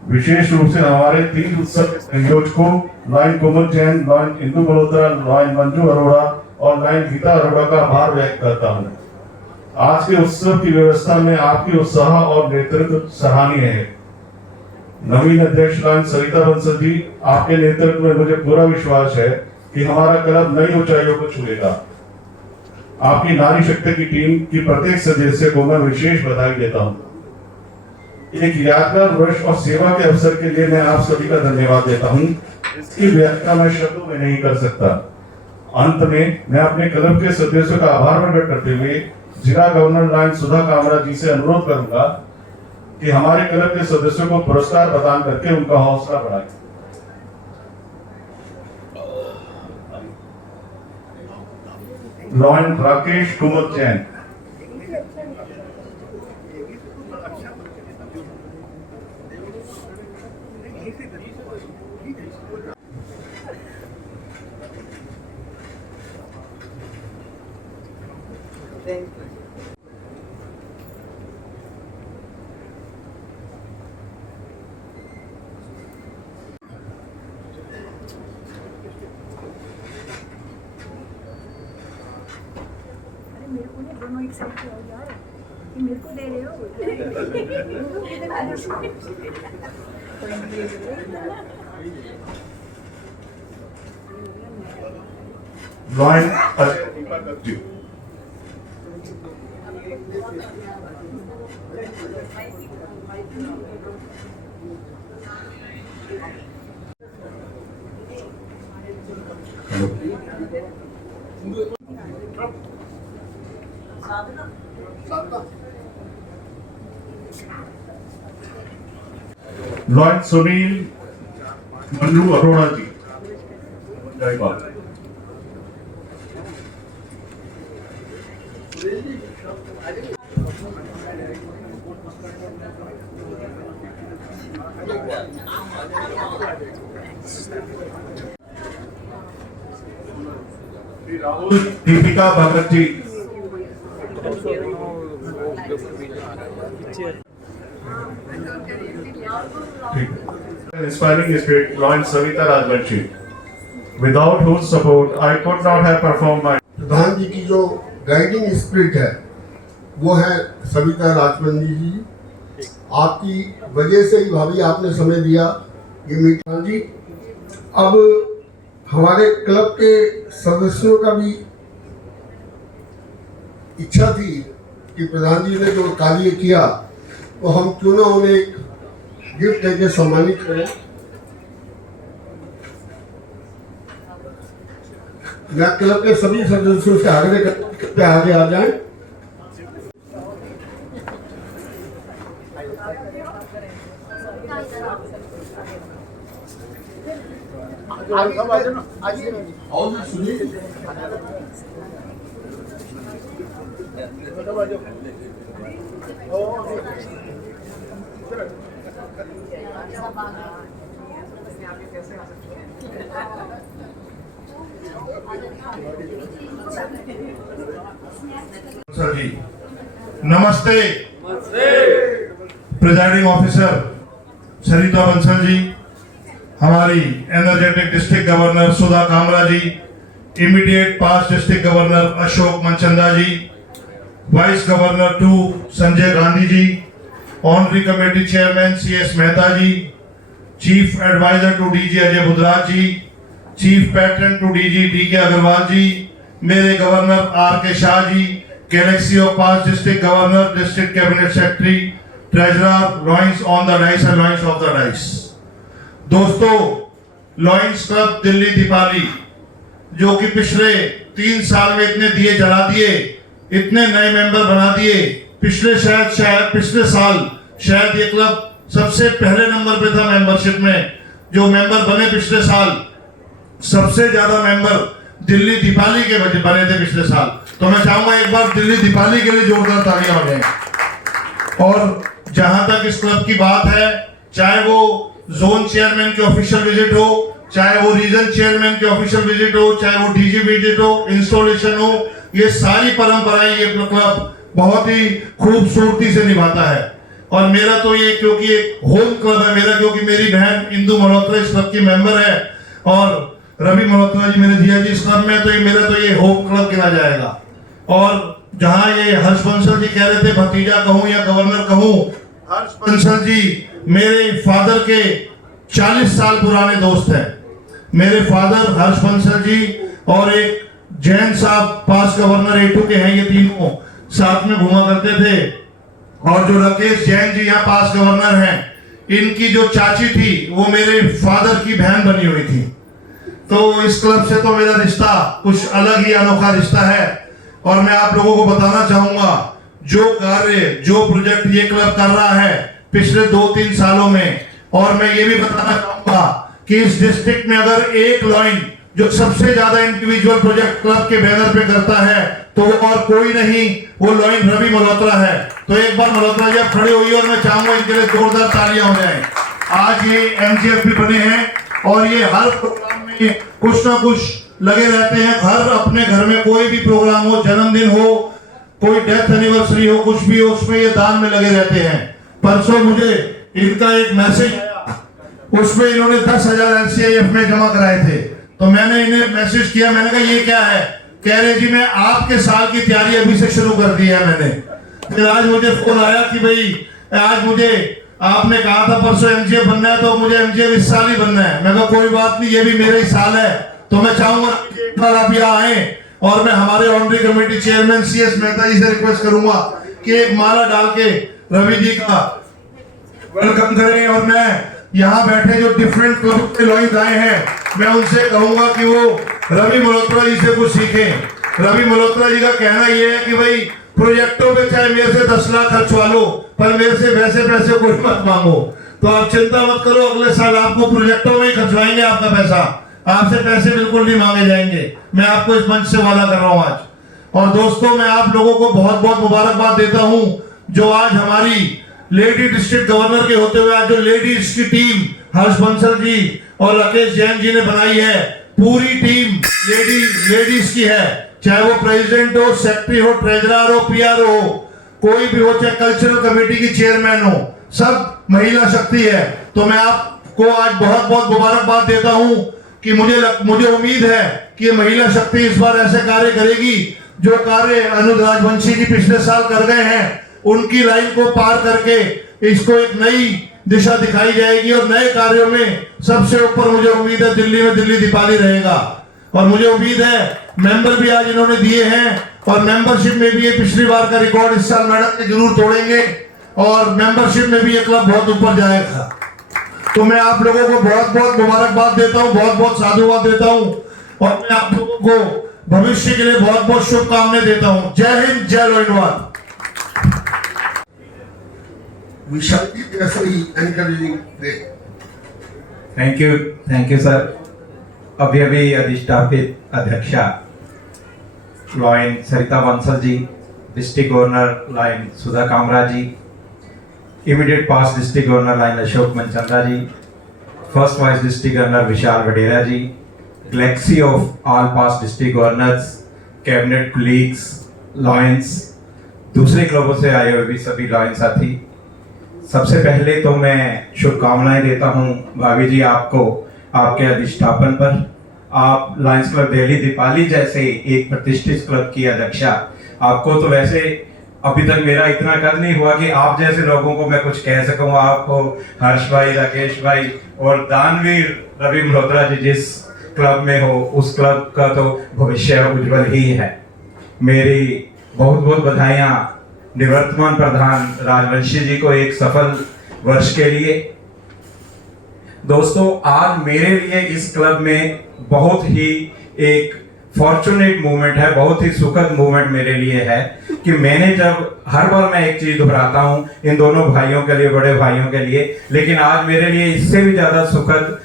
विशेष रूप से हमारे 3 उत्सव के संयोजकों लॉयन कोमल जैन, लॉयन इंदु मल्होत्रा, लॉयन मंजू अरोड़ा और लॉयन गीता अरोड़ा का आभार व्यक्त करता हूँ। आज के उत्सव की व्यवस्था में आपकी उत्साह और नेतृत्व सराहनीय है। नवीन अध्यक्ष लॉयन सरिता बंसल जी, आपके नेतृत्व में मुझे पूरा विश्वास है कि हमारा क्लब नई ऊंचाइयों को छुएगा। आपकी नारी शक्ति की टीम की प्रत्येक सदस्य को मैं विशेष बधाई देता हूँ। एक यादगार वर्ष और सेवा के अवसर के लिए मैं आप सभी का धन्यवाद देता हूँ। इसकी व्याख्या मैं शब्दों में नहीं कर सकता। अंत में मैं अपने क्लब के सदस्यों का आभार प्रकट करते हुए जिला गवर्नर लॉयन सुधा कामरा जी से अनुरोध करूंगा कि हमारे क्लब के सदस्यों को पुरस्कार प्रदान करके उनका हौसला बढ़ाएं। लॉयन राकेश कुमार जैन। मेरे को नहीं, दोनों एक साइड पे आओ यार। मेरे को दे रहे हो Lion Lord Sunil Mandu Arora ji. Jai Baba. Rahul Deepika Bhagat ji. Inspiring spirit, Lord Savita Rajvanshi. Without whose support, I could not have performed my. प्रधान जी की जो गाइडिंग स्पिरिट है वो है सविता राजवंशी जी। आपकी वजह से ही भाभी आपने समय दिया ये मीटिंग जी। अब हमारे क्लब के सदस्यों का भी इच्छा थी कि प्रधान जी ने जो कार्य किया तो हम क्यों ना उन्हें एक गिफ्ट देके सम्मानित करें। मैं क्लब के सभी सदस्यों से आग्रह करते आगे आ जाएं। सर जी नमस्ते। प्रिजाइडिंग ऑफिसर सरिता बंसल जी, हमारी energetic district governor Sudha Kamra ji, immediate past district governor Ashok Manchanda ji, vice governor 2 Sanjay Gandhi ji, honorary committee chairman CS Mehta ji, chief advisor to DG Ajay Budhraj ji, chief patron to DG DK Agarwal ji, मेरे governor RK Shah ji, galaxy of past district governor, district cabinet secretary, treasurer, lions on the dais and lions of the dice. दोस्तों, lions club Delhi Deepali जो कि पिछले 3 साल में इतने दिए जला दिए, इतने नए मेंबर बना दिए, पिछले साल शायद ये क्लब सबसे पहले नंबर पे था मेंबरशिप में। जो मेंबर बने पिछले साल, सबसे ज्यादा मेंबर दिल्ली दीपाली के बने थे पिछले साल। तो मैं चाहूंगा एक बार दिल्ली दीपाली के लिए जोरदार तालियां हो जाए। और जहां तक इस क्लब की बात है, चाहे वो जोन चेयरमैन के ऑफिशियल विजिट हो, चाहे वो रीजन चेयरमैन के ऑफिशियल विजिट हो, चाहे वो DG विजिट हो, इंस्टॉलेशन हो, ये सारी परंपराएं ये क्लब बहुत ही खूबसूरती से निभाता है। और मेरा तो ये क्योंकि एक होम क्लब है मेरा, क्योंकि मेरी बहन इंदु मल्होत्रा इस क्लब की मेंबर है और रवि मल्होत्रा जी मेरे जिया जी इस क्लब में, तो ये मेरा तो ये होम क्लब गिना जाएगा। और जहां ये हर्ष बंसल जी कह रहे थे भतीजा कहूं या गवर्नर कहूं, हर्ष बंसल जी मेरे फादर के 40 साल पुराने दोस्त हैं। मेरे फादर हर्ष बंसल जी और एक जैन साहब पास गवर्नर A2 के हैं, ये तीनों साथ में घुमा करते थे। और जो राकेश जैन जी यहाँ पास गवर्नर हैं, इनकी जो चाची थी वो मेरे फादर की बहन बनी हुई थी। तो इस क्लब से तो मेरा रिश्ता कुछ अलग ही अनोखा रिश्ता है। और मैं आप लोगों को बताना चाहूंगा, जो कार्य जो प्रोजेक्ट ये क्लब कर रहा है पिछले 2-3 सालों में, और मैं ये भी बताना चाहूंगा कि इस डिस्ट्रिक्ट में अगर एक लाइन जो सबसे ज्यादा इंडिविजुअल प्रोजेक्ट क्लब के बैनर पे करता है तो वो और कोई नहीं, वो लाइन रवि मल्होत्रा है। तो एक बार मल्होत्रा जी आप खड़े हुई और मैं चाहूंगा इनके लिए जोरदार तालियां हो जाए। आज ये MGF भी बने हैं और ये हर प्रोग्राम में कुछ ना कुछ लगे रहते हैं। हर अपने घर में कोई भी प्रोग्राम हो, जन्मदिन हो, कोई डेथ एनिवर्सरी हो, कुछ भी हो, उसमें ये दान में लगे रहते हैं। परसों मुझे इनका एक मैसेज आया, उसमें इन्होंने 10,000 LCIF में जमा कराए थे। तो मैंने इन्हें मैसेज किया, मैंने कहा ये क्या है? कह रहे जी मैं आपके साल की तैयारी अभी से शुरू कर दी है मैंने। फिर आज मुझे फोन आया कि भाई आज मुझे आपने कहा था परसों एमजीएफ बनना है, तो मुझे एमजीएफ इस साल ही बनना है। मैं कहा कोई बात नहीं, ये भी मेरा ही साल है, तो मैं चाहूंगा एक बार आप यहाँ आए और मैं हमारे honorary committee chairman CS Mehta ji से रिक्वेस्ट करूंगा कि एक माला डाल के रवि जी का वेलकम करें। और मैं यहाँ बैठे जो डिफरेंट क्लब के लॉयर्स आए हैं, मैं उनसे कहूंगा कि वो रवि मल्होत्रा जी से कुछ सीखें। रवि मल्होत्रा जी का कहना ये है कि भाई प्रोजेक्टों पे चाहे मेरे से 10 लाख खर्चवा लो, पर मेरे से वैसे पैसे कोई मत मांगो। तो आप चिंता मत करो, अगले साल आपको प्रोजेक्टों में ही खर्चवाएंगे आपका पैसा, आपसे पैसे बिल्कुल नहीं मांगे जाएंगे। मैं आपको इस मंच से वादा कर रहा हूँ आज। और दोस्तों, मैं आप लोगों को बहुत बहुत मुबारकबाद देता हूँ जो आज हमारी लेडी डिस्ट्रिक्ट गवर्नर के होते हुए आज जो लेडीज की टीम हर्ष बंसल जी और राकेश जैन जी ने बनाई है, पूरी टीम लेडीज की है, चाहे वो प्रेसिडेंट हो, सेक्रेटरी हो, ट्रेजरर हो, PRO हो, कोई भी हो, चाहे कल्चरल कमेटी की चेयरमैन हो, सब महिला शक्ति है। तो मैं आपको आज बहुत बहुत मुबारकबाद देता हूं कि मुझे उम्मीद है कि ये महिला शक्ति इस बार ऐसे कार्य करेगी जो कार्य अनुज राजवंशी जी पिछले साल कर गए हैं, उनकी लाइन को पार करके इसको एक नई दिशा दिखाई जाएगी और नए कार्यों में सबसे ऊपर मुझे उम्मीद है दिल्ली में दिल्ली दीपाली रहेगा। और मुझे उम्मीद है मेंबर भी आज इन्होंने दिए हैं और मेंबरशिप में भी ये पिछली बार का रिकॉर्ड इस साल मैडम ने जरूर तोड़ेंगे और मेंबरशिप में भी ये क्लब बहुत ऊपर जाएगा। तो मैं आप लोगों को बहुत बहुत मुबारकबाद देता हूँ, बहुत बहुत साधुवाद देता हूँ और मैं आप लोगों को भविष्य के लिए बहुत बहुत शुभकामनाएं देता हूँ। जय हिंद, जय लोहितवाड़। Thank you sir. अभी अधिष्ठापित अध्यक्षा Lion Sarita Bansal ji, district governor Lion Sudha Kamra ji, immediate past district governor line Ashok Manchanda ji, first vice district governor Vishal Vadera ji, galaxy of all past district governors, cabinet colleagues, Lions, दूसरे क्लबों से आए हुए भी सभी लॉयन साथी, सबसे पहले तो मैं शुभकामनाएं देता हूं भाभी जी आपको आपके अधिष्ठापन पर। आप लायंस क्लब दिल्ली दीपाली जैसे एक प्रतिष्ठित क्लब की अध्यक्षा, आपको तो वैसे अभी तक मेरा इतना कद नहीं हुआ कि आप जैसे लोगों को मैं कुछ कह सकूं। आपको हर्ष भाई, राकेश भाई और दानवीर रवि मल्होत्रा जी जिस क्लब में हो उस क्लब का तो भविष्य उज्जवल ही है। मेरी बहुत बहुत बधाइयाँ निवर्तमान प्रधान राजवंशी जी को एक सफल वर्ष के लिए। दोस्तों, आज मेरे लिए इस क्लब में बहुत ही एक फॉर्चुनेट मोमेंट है, बहुत ही सुखद मोमेंट मेरे लिए है कि मैंने जब हर बार मैं एक चीज दोहराता हूँ इन दोनों भाइयों के लिए, बड़े भाइयों के लिए, लेकिन आज मेरे लिए इससे भी ज्यादा सुखद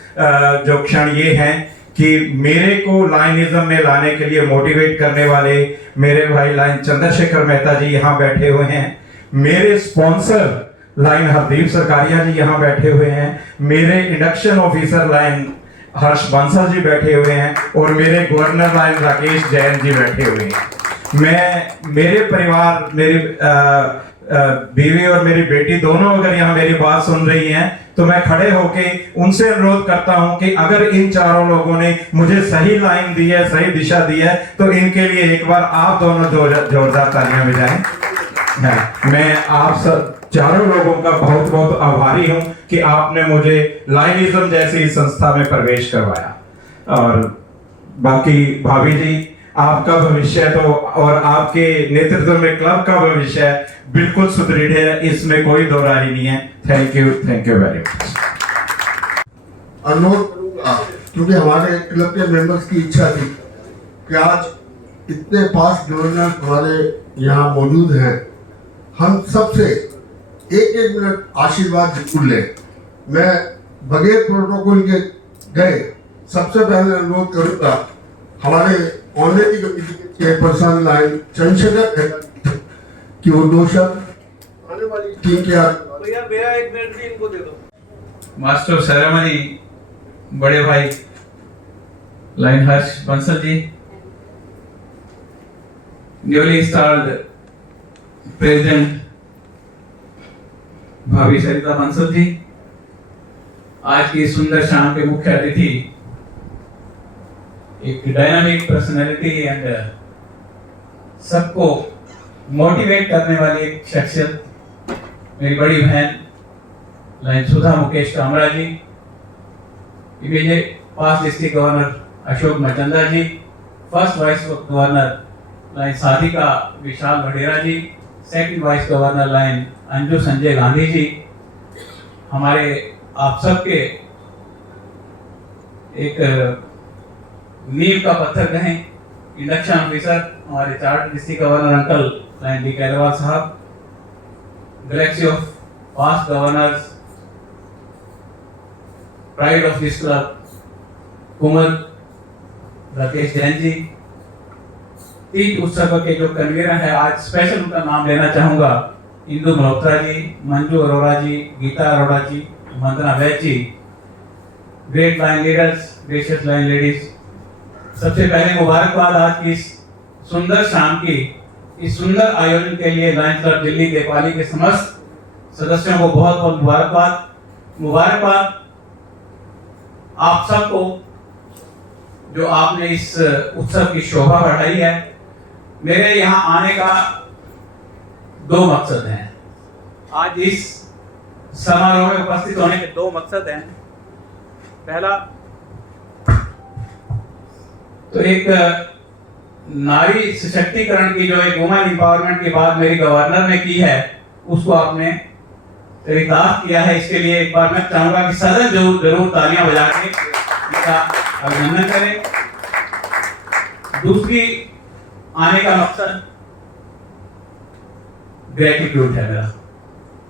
जो क्षण ये हैं कि मेरे को लाइनिज्म में लाने के लिए मोटिवेट करने वाले मेरे भाई लाइन चंद्रशेखर मेहता जी यहाँ बैठे हुए हैं, मेरे स्पॉन्सर लाइन हरदीप सरकारिया जी यहाँ बैठे हुए हैं, मेरे इंडक्शन ऑफिसर लाइन हर्ष बंसल जी बैठे हुए हैं और मेरे गवर्नर लाइन राकेश जैन जी बैठे हुए हैं। मैं मेरे परिवार, मेरी बीवी और मेरी बेटी दोनों अगर यहाँ मेरी बात सुन रही हैं तो मैं खड़े होके उनसे अनुरोध करता हूं कि अगर इन चारों लोगों ने मुझे सही लाइन दी है, सही दिशा दी है, तो इनके लिए एक बार आप दोनों जोरदार तालियां बजाएं। मैं आप सब चारों लोगों का बहुत बहुत आभारी हूं कि आपने मुझे लाइनिज्म जैसी संस्था में प्रवेश करवाया। और बाकी भाभी जी, आपका भविष्य तो और आपके नेतृत्व में क्लब का भविष्य बिल्कुल सुदृढ़ है, इसमें कोई दो राय नहीं है। Thank you very much. अनुरोध करूंगा, क्योंकि हमारे क्लब के मेंबर्स की इच्छा थी कि आज इतने पास गवर्नर हमारे यहाँ मौजूद हैं, हम सबसे एक एक मिनट आशीर्वाद जरूर लें। मैं बगैर प्रोटोकॉल के गए सबसे पहले अनुरोध करूंगा हमारे ऑनरेरी कमेटी के चेयरपर्सन लाइन चंद्रशेखर कि वो 2 शब्द आने वाली टीम के भैया मेरा 1 मिनट भी इनको दे दो। मास्टर ऑफ सेरेमनी बड़े भाई लाइन हर्ष बंसल जी, न्यूली इंस्टॉल्ड प्रेसिडेंट भाभी सरिता बंसल जी, आज की सुंदर शाम के मुख्य अतिथि, एक डायनामिक पर्सनैलिटी एंड सबको मोटिवेट करने वाली एक शख्सियत मेरी बड़ी बहन lion Sudha Mukesh Kamra ji, immediate past district governor Ashok Machanda ji, first vice governor lion Sadhika Vishal Vadera ji, second vice governor lion Anju Sanjay Gandhi ji, हमारे आप सबके एक नींव का पत्थर कहें इंडक्शन ऑफिसर हमारे chart district governor uncle lion D कैलवाल साहब, galaxy of past governors, pride of this club Kumar Rakesh Jain जी, तीज उत्सव के जो कन्वीनर है, आज स्पेशल उनका नाम लेना चाहूंगा, Indu Malhotra ji, Manju Arora ji, Geeta Arora ji, Vandana Vaid ji, great lion leaders, gracious lion ladies, सबसे पहले मुबारकबाद आज की इस सुंदर शाम की, इस सुंदर आयोजन के लिए लायंस क्लब दिल्ली दीपाली के समस्त सदस्यों को बहुत बहुत मुबारकबाद आप सबको जो आपने इस उत्सव की शोभा बढ़ाई है। मेरे यहाँ आने का दो मकसद हैं, आज इस समारोह में उपस्थित होने के दो मकसद हैं। पहला तो एक नारी सशक्तिकरण की जो एक वुमेन एम्पावरमेंट की बात मेरी गवर्नर ने की है, उसको आपने चरितार्थ किया है। इसके लिए एक बार मैं चाहूंगा कि सदन जरूर तालियां बजा के इसका अभिनंदन करें। दूसरी आने का मकसद ग्रेटिट्यूड है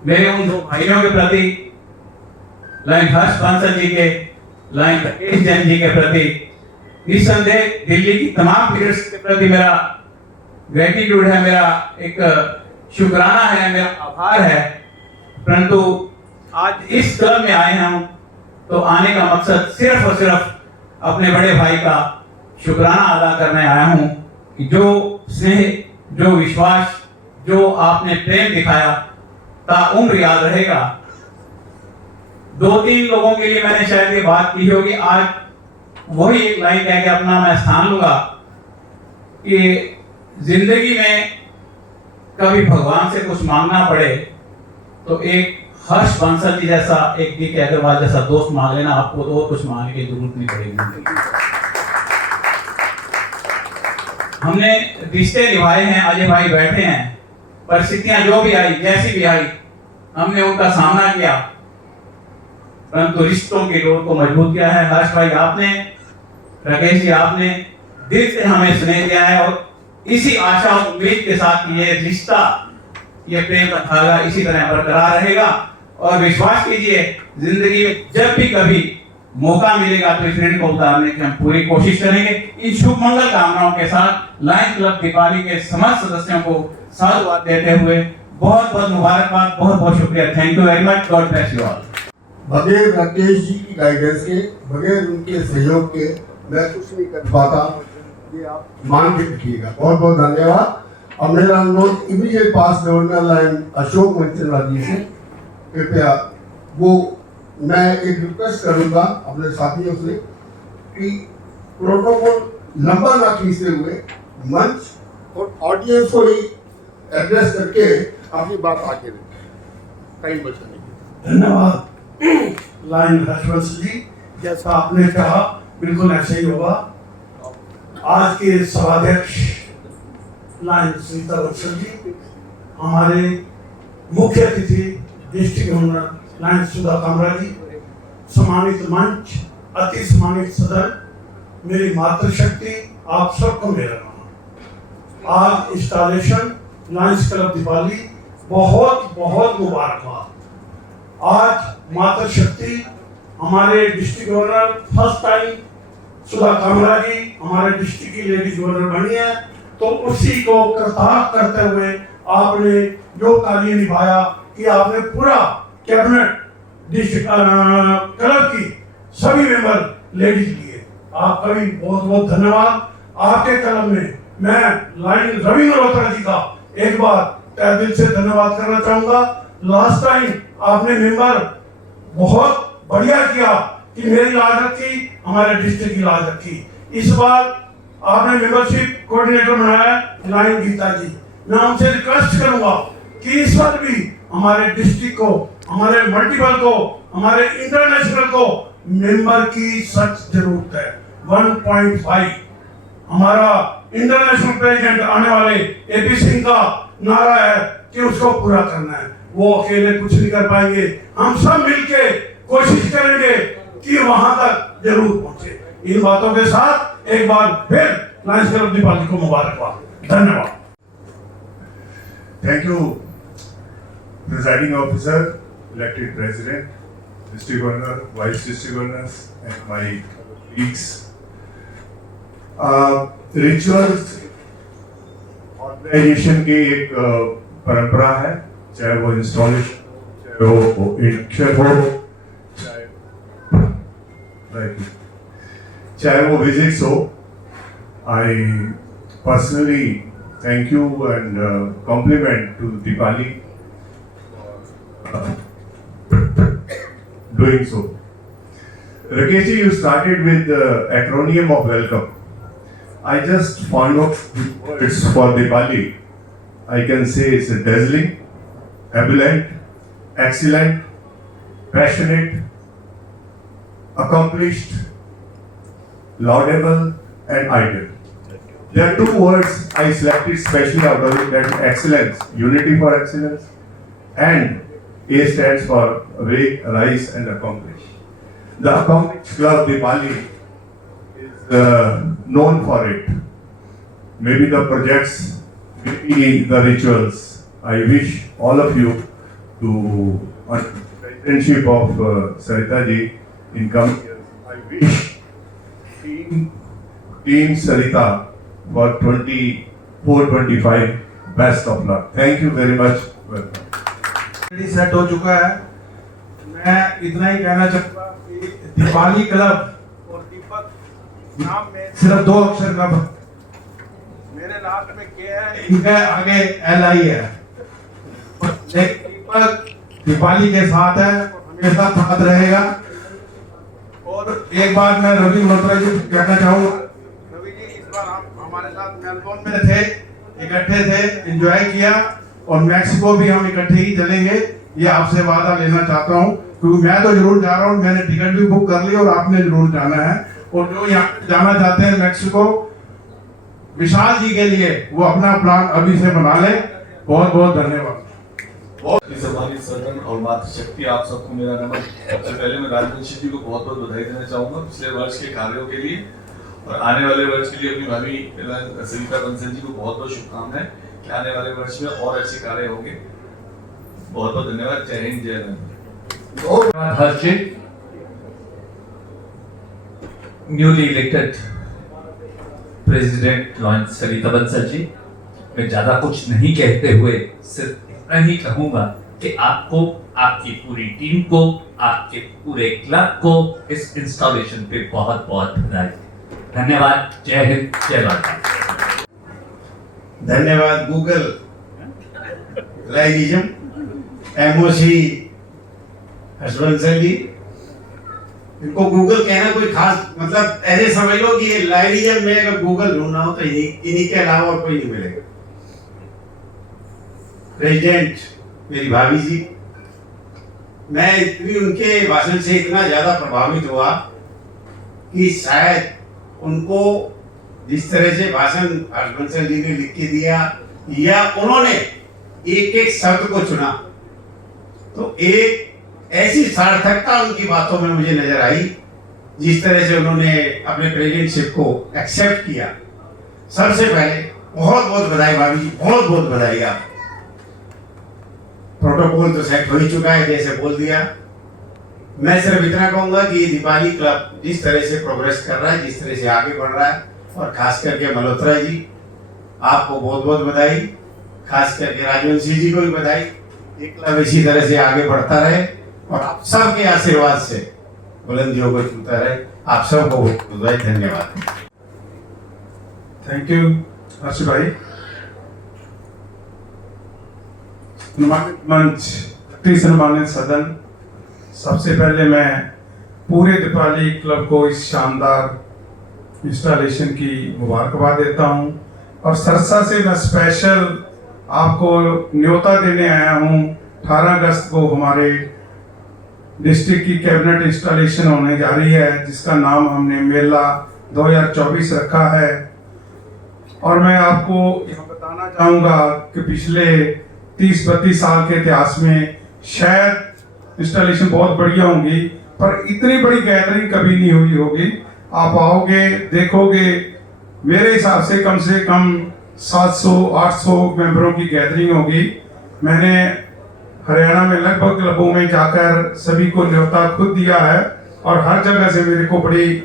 मेरे उन दो भाइयों के प्रति, लाइन हर्ष बंसल जी के, लाइन राकेश जैन जी के प्रति, निस्संदेह दिल्ली की तमाम लीडर्स के प्रति मेरा ग्रेटिट्यूड है, मेरा एक शुक्राना है, मेरा आभार है। परंतु आज इस क्लब में आए हैं तो आने का मकसद सिर्फ और सिर्फ अपने बड़े भाई का शुक्राना अदा करने आया हूं कि जो स्नेह, जो विश्वास, जो आपने प्रेम दिखाया ताउम्र याद रहेगा। दो तीन लोगों के लिए मैंने शायद ये बात की होगी, आज वही एक लाइन कह के अपना मैं स्थान लूंगा कि जिंदगी में कभी भगवान से कुछ मांगना पड़े तो एक हर्ष बंसल जी जैसा, एक डी के अग्रवाल जैसा दोस्त मांग लेना, आपको तो और कुछ मांगने की जरूरत नहीं पड़ेगी। हमने रिश्ते निभाए हैं, अजय भाई बैठे हैं, परिस्थितियां जो भी आई, जैसी भी आई, हमने उनका सामना किया, परंतु रिश्तों की डोर को मजबूत किया है। हर्ष भाई आपने, राकेश जी आपने दिल से हमें स्नेह दिया है और इसी आशा और उम्मीद के साथ ये रिश्ता, ये प्रेम का धागा इसी तरह बरकरार रहेगा। और विश्वास कीजिए, जिंदगी में जब भी कभी मौका मिलेगा तो इस ऋण को उतारने की हम पूरी कोशिश करेंगे। इन शुभ मंगल कामनाओं के साथ लायंस क्लब दीपाली के समस्त सदस्यों को साधुवाद देते हुए बहुत बहुत मुबारकबाद, बहुत बहुत शुक्रिया। Thank you very much, God bless you all. बगैर राकेश जी की गाइडेंस के, बगैर उनके सहयोग के मैं कुछ नहीं कर पाता, ये आप मान के रखिएगा। बहुत बहुत धन्यवाद। और मेरा अनुरोध इमीडिएट पास गवर्नर लाइन अशोक मचंदा जी से, कृपया वो मैं एक रिक्वेस्ट करूंगा अपने साथियों से कि प्रोटोकॉल लंबा ना खींचते हुए मंच और ऑडियंस को ही एड्रेस करके अपनी बात आगे रखें, टाइम बचाने के। धन्यवाद लाइन हर्षवंश जी, जैसा आपने कहा बिल्कुल ऐसे ही होगा। आज के सभाध्यक्ष लाइन सुनीता बंसल जी, हमारे मुख्य अतिथि district governor Lion Sudha Kamra जी, सम्मानित मंच, अति सम्मानित सदन, मेरी मातृशक्ति, आप सबको मेरा नमन। आज इंस्टॉलेशन लायंस क्लब दीपाली, बहुत बहुत मुबारकबाद। आज मातृशक्ति हमारे डिस्ट्रिक्ट गवर्नर फर्स्ट टाइम सुधा कामरा जी हमारे डिस्ट्रिक्ट की लेडीज गवर्नर बनी है, तो उसी को कृतार्थ करते हुए आपने जो कार्य निभाया कि आपने पूरा कैबिनेट डिस्ट्रिक्ट क्लब की सभी मेंबर लेडीज लिए, आपका भी बहुत बहुत धन्यवाद। आपके क्लब में मैं लाइन रवि मल्होत्रा जी का एक बार तहे दिल से धन्यवाद करना चाहूंगा। लास्ट टाइम आपने मेंबर बहुत बढ़िया किया कि मेरी लाज रखी, हमारे डिस्ट्रिक्ट की लाज रखी। इस बार आपने मेंबरशिप कोऑर्डिनेटर बनाया लाइन गीता जी, मैं उनसे रिक्वेस्ट करूंगा कि इस बार भी हमारे डिस्ट्रिक्ट को, हमारे मल्टीपल को, हमारे इंटरनेशनल को मेंबर की सच जरूरत है। 1.5 हमारा इंटरनेशनल प्रेसिडेंट आने वाले एपी सिंह का नारा है कि उसको पूरा करना है। वो अकेले कुछ नहीं कर पाएंगे, हम सब मिलके कोशिश करेंगे कि वहां तक जरूर पहुंचे। इन बातों के साथ एक बार फिर लायंस क्लब दीपाली को मुबारकबाद। धन्यवाद। Thank you, presiding officer, elected president, district governor, vice district governors, and my colleagues. Rituals organisation की एक परंपरा है, चाहे वो इंस्टॉलेशन, चाहे वो इंडक्शन हो, चाहे वो विजिट्स हो। I personally thank you and compliment to Deepali doing so. Rakesh, you started with the acronym of welcome. I just found out the words for Deepali. I can say it's a dazzling, ebullient, excellent, passionate, accomplished, laudable, and ideal. There are two words I selected specially out of it, that is excellence, unity for excellence, and A stands for awake, arise, and accomplish. The accomplished club Deepali is known for it. Maybe the projects, maybe the rituals. I wish all of you to, on presidency of Sarita ji in coming years, I wish Team Sarita for 24-25 best of luck. Thank you very much. Welcome. Set हो चुका है। मैं इतना ही कहना चाहूंगा कि Deepali club और दीपक नाम में सिर्फ 2 अक्षर का मेरे लास्ट में के है, इनके आगे LI है। दीपक दीपाली के साथ है, हमेशा साथ रहेगा। और एक बार मैं रवि मल्होत्रा जी कहना चाहूंगा, रवि जी इस बार आप हमारे साथ मेलबोर्न में थे, इकट्ठे थे, एंजॉय किया, और मैक्सिको भी हम इकट्ठे ही चलेंगे, ये आपसे वादा लेना चाहता हूँ, क्योंकि मैं तो जरूर जा रहा हूँ, मैंने टिकट भी बुक कर ली और आपने जरूर जाना है। और जो यहाँ जाना चाहते हैं मैक्सिको, विशाल जी के लिए वो अपना प्लान अभी से बना ले। बहुत बहुत धन्यवाद। सम्मानित सदन और मातृशक्ति, आप सबको मेरा नमन। सबसे पहले मैं राजवंशी जी को बहुत बहुत बधाई देना चाहूँगा पिछले वर्ष के कार्यों के लिए, और आने वाले वर्ष के लिए अपनी भाभी सरिता बंसल जी को बहुत बहुत शुभकामनाएं कि आने वाले वर्ष में और अच्छे कार्य होंगे। बहुत बहुत धन्यवाद। जय हिंद, जय भारत। हर्षित, न्यूली इलेक्टेड प्रेसिडेंट लॉयंस सरिता बंसल जी, मैं ज्यादा कुछ नहीं कहते हुए सिर्फ इतना ही कहूंगा कि आपको, आपकी पूरी टीम को, आपके पूरे क्लब को इस इंस्टॉलेशन पे बहुत बहुत बधाई। धन्यवाद। जय हिंद, जय भारत। धन्यवाद गूगल लाइजिज्म एमओसी हर्षवंशल जी। इनको गूगल कहना कोई खास मतलब ऐसे समझ लो कि ये लाइजिज्म में अगर गूगल ढूंढना हो तो इन्हीं के अलावा और कोई नहीं मिलेगा। प्रेसिडेंट मेरी भाभी जी, मैं इतनी उनके भाषण से इतना ज्यादा प्रभावित हुआ कि शायद उनको जिस तरह से भाषण हर्षवंशल जी ने लिख के दिया या उन्होंने एक एक शब्द को चुना, तो एक ऐसी सार्थकता उनकी बातों में मुझे नजर आई, जिस तरह से उन्होंने अपने प्रेसिडेंटशिप को एक्सेप्ट किया। सबसे पहले बहुत बहुत बधाई भाभी जी, बहुत बहुत बधाई। आप प्रोटोकॉल तो सेट हो ही चुका है, जैसे बोल दिया। मैं सिर्फ इतना कहूंगा कि दीपाली क्लब जिस तरह से प्रोग्रेस कर रहा है, जिस तरह से आगे बढ़ रहा है, और खास करके मल्होत्रा जी आपको बहुत बहुत बधाई, खास करके राजवंशी जी को भी बधाई। ये क्लब इसी तरह से आगे बढ़ता रहे और आप सबके आशीर्वाद से बुलंदियों को छूता रहे। आप सबको बहुत बधाई। धन्यवाद। थैंक यू हर्ष भाई। मंच, सम्मानित सदन, सबसे पहले मैं पूरे दीपाली क्लब को इस शानदार इंस्टॉलेशन की मुबारकबाद देता हूं, और सरसा से मैं स्पेशल आपको न्योता देने आया हूँ। 18 अगस्त को हमारे डिस्ट्रिक्ट की कैबिनेट इंस्टॉलेशन होने जा रही है, जिसका नाम हमने मेला 2024 रखा है। और मैं आपको यहाँ बताना चाहूँगा कि पिछले 30-32 साल के इतिहास में शायद इंस्टॉलेशन बहुत बढ़िया होंगी, पर इतनी बड़ी गैदरिंग कभी नहीं हुई होगी। आप आओगे, देखोगे, मेरे हिसाब से कम 700-800 मेंबरों की गैदरिंग होगी। मैंने हरियाणा में लगभग क्लबों में जाकर सभी को न्योता खुद दिया है और हर जगह से मेरे को बड़ी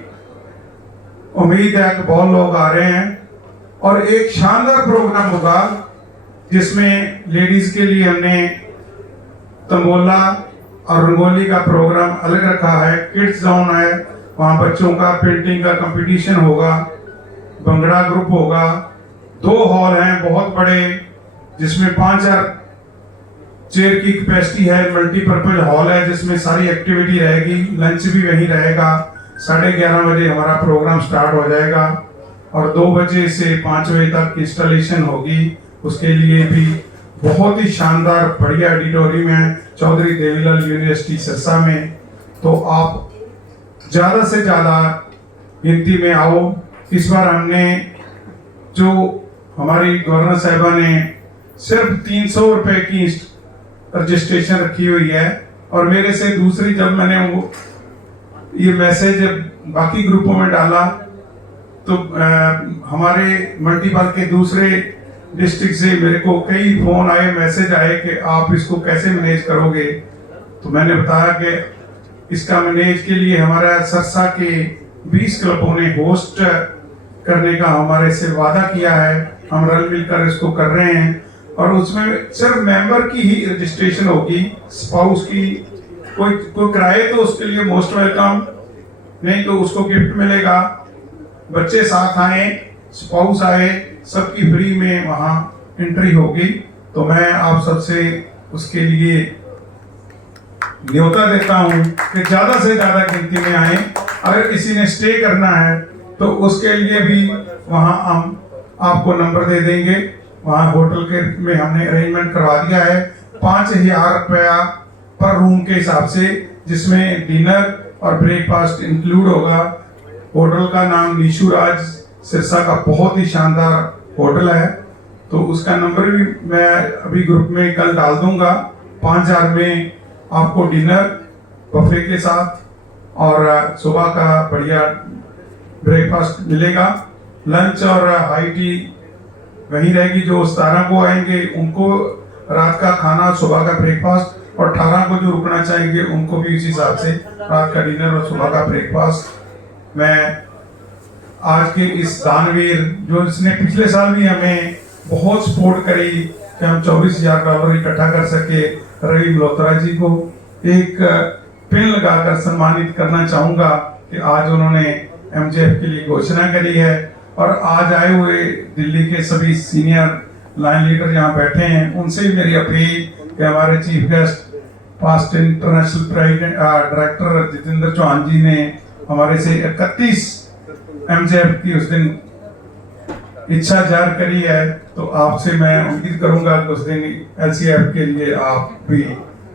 उम्मीद है कि बहुत लोग आ रहे हैं। और एक शानदार प्रोग्राम होगा जिसमें लेडीज के लिए हमने तंबोला और रंगोली का प्रोग्राम अलग रखा है। किड्स जोन है, वहाँ बच्चों का पेंटिंग का कंपटीशन होगा, भंगड़ा ग्रुप होगा। 2 हॉल हैं बहुत बड़े, जिसमें 5000 चेयर की कैपेसिटी है। मल्टीपर्पज हॉल है जिसमें सारी एक्टिविटी रहेगी, लंच भी वहीं रहेगा। 11:30 बजे हमारा प्रोग्राम स्टार्ट हो जाएगा और 2 बजे से 5 बजे तक इंस्टॉलेशन होगी। उसके लिए भी बहुत ही शानदार बढ़िया ऑडिटोरियम है चौधरी देवीलाल यूनिवर्सिटी सिरसा में। तो आप ज़्यादा से ज़्यादा गिनती में आओ। इस बार हमने जो हमारी गवर्नर साहिबा ने सिर्फ 300 रुपये की रजिस्ट्रेशन रखी हुई है। और मेरे से दूसरी जब मैंने वो ये मैसेज बाकी ग्रुपों में डाला तो हमारे मल्टीपल के दूसरे डिस्ट्रिक्ट से मेरे को कई फोन आए, मैसेज आए कि आप इसको कैसे मैनेज करोगे। तो मैंने बताया कि इसका मैनेज के लिए हमारा सरसा के 20 क्लबों ने होस्ट करने का हमारे से वादा किया है। हम रल मिलकर इसको कर रहे हैं और उसमें सिर्फ मेंबर की ही रजिस्ट्रेशन होगी, स्पाउस की कोई कराए तो उसके लिए मोस्ट वेलकम, नहीं तो उसको गिफ्ट मिलेगा। बच्चे साथ आए, स्पाउस आए, सबकी फ्री में वहाँ एंट्री होगी। तो मैं आप सबसे उसके लिए न्योता देता हूँ कि ज़्यादा से ज़्यादा गिनती में आए। अगर किसी ने स्टे करना है तो उसके लिए भी वहाँ हम आपको नंबर दे देंगे। वहाँ होटल के में हमने अरेंजमेंट करवा दिया है 5000 रुपया पर रूम के हिसाब से, जिसमें डिनर और ब्रेकफास्ट इंक्लूड होगा। होटल का नाम निशु राज सिरसा का बहुत ही शानदार होटल है। तो उसका नंबर भी मैं अभी ग्रुप में कल डाल दूंगा। 5000 में आपको डिनर बफे के साथ और सुबह का बढ़िया ब्रेकफास्ट मिलेगा। लंच और हाई टी वहीं रहेगी। जो 17 को आएंगे उनको रात का खाना, सुबह का ब्रेकफास्ट, और 18 को जो रुकना चाहेंगे उनको भी इसी हिसाब से रात का डिनर और सुबह का ब्रेकफास्ट। मैं आज के इस दानवीर जो इसने पिछले साल भी हमें बहुत सपोर्ट करी कि हम $24,000 इकट्ठा कर सके, रवि मल्होत्रा जी को एक पेन लगाकर सम्मानित करना चाहूँगा कि आज उन्होंने MJF के लिए घोषणा करी है। और आज आए हुए दिल्ली के सभी सीनियर लाइन लीडर यहाँ बैठे हैं, उनसे भी मेरी अपील कि हमारे chief guest past international director Jitendra Chauhan ji ने हमारे से 31 MJF की उस दिन इच्छा जाहिर करी है। तो आपसे मैं उम्मीद करूंगा कि उस दिन LCF के लिए आप भी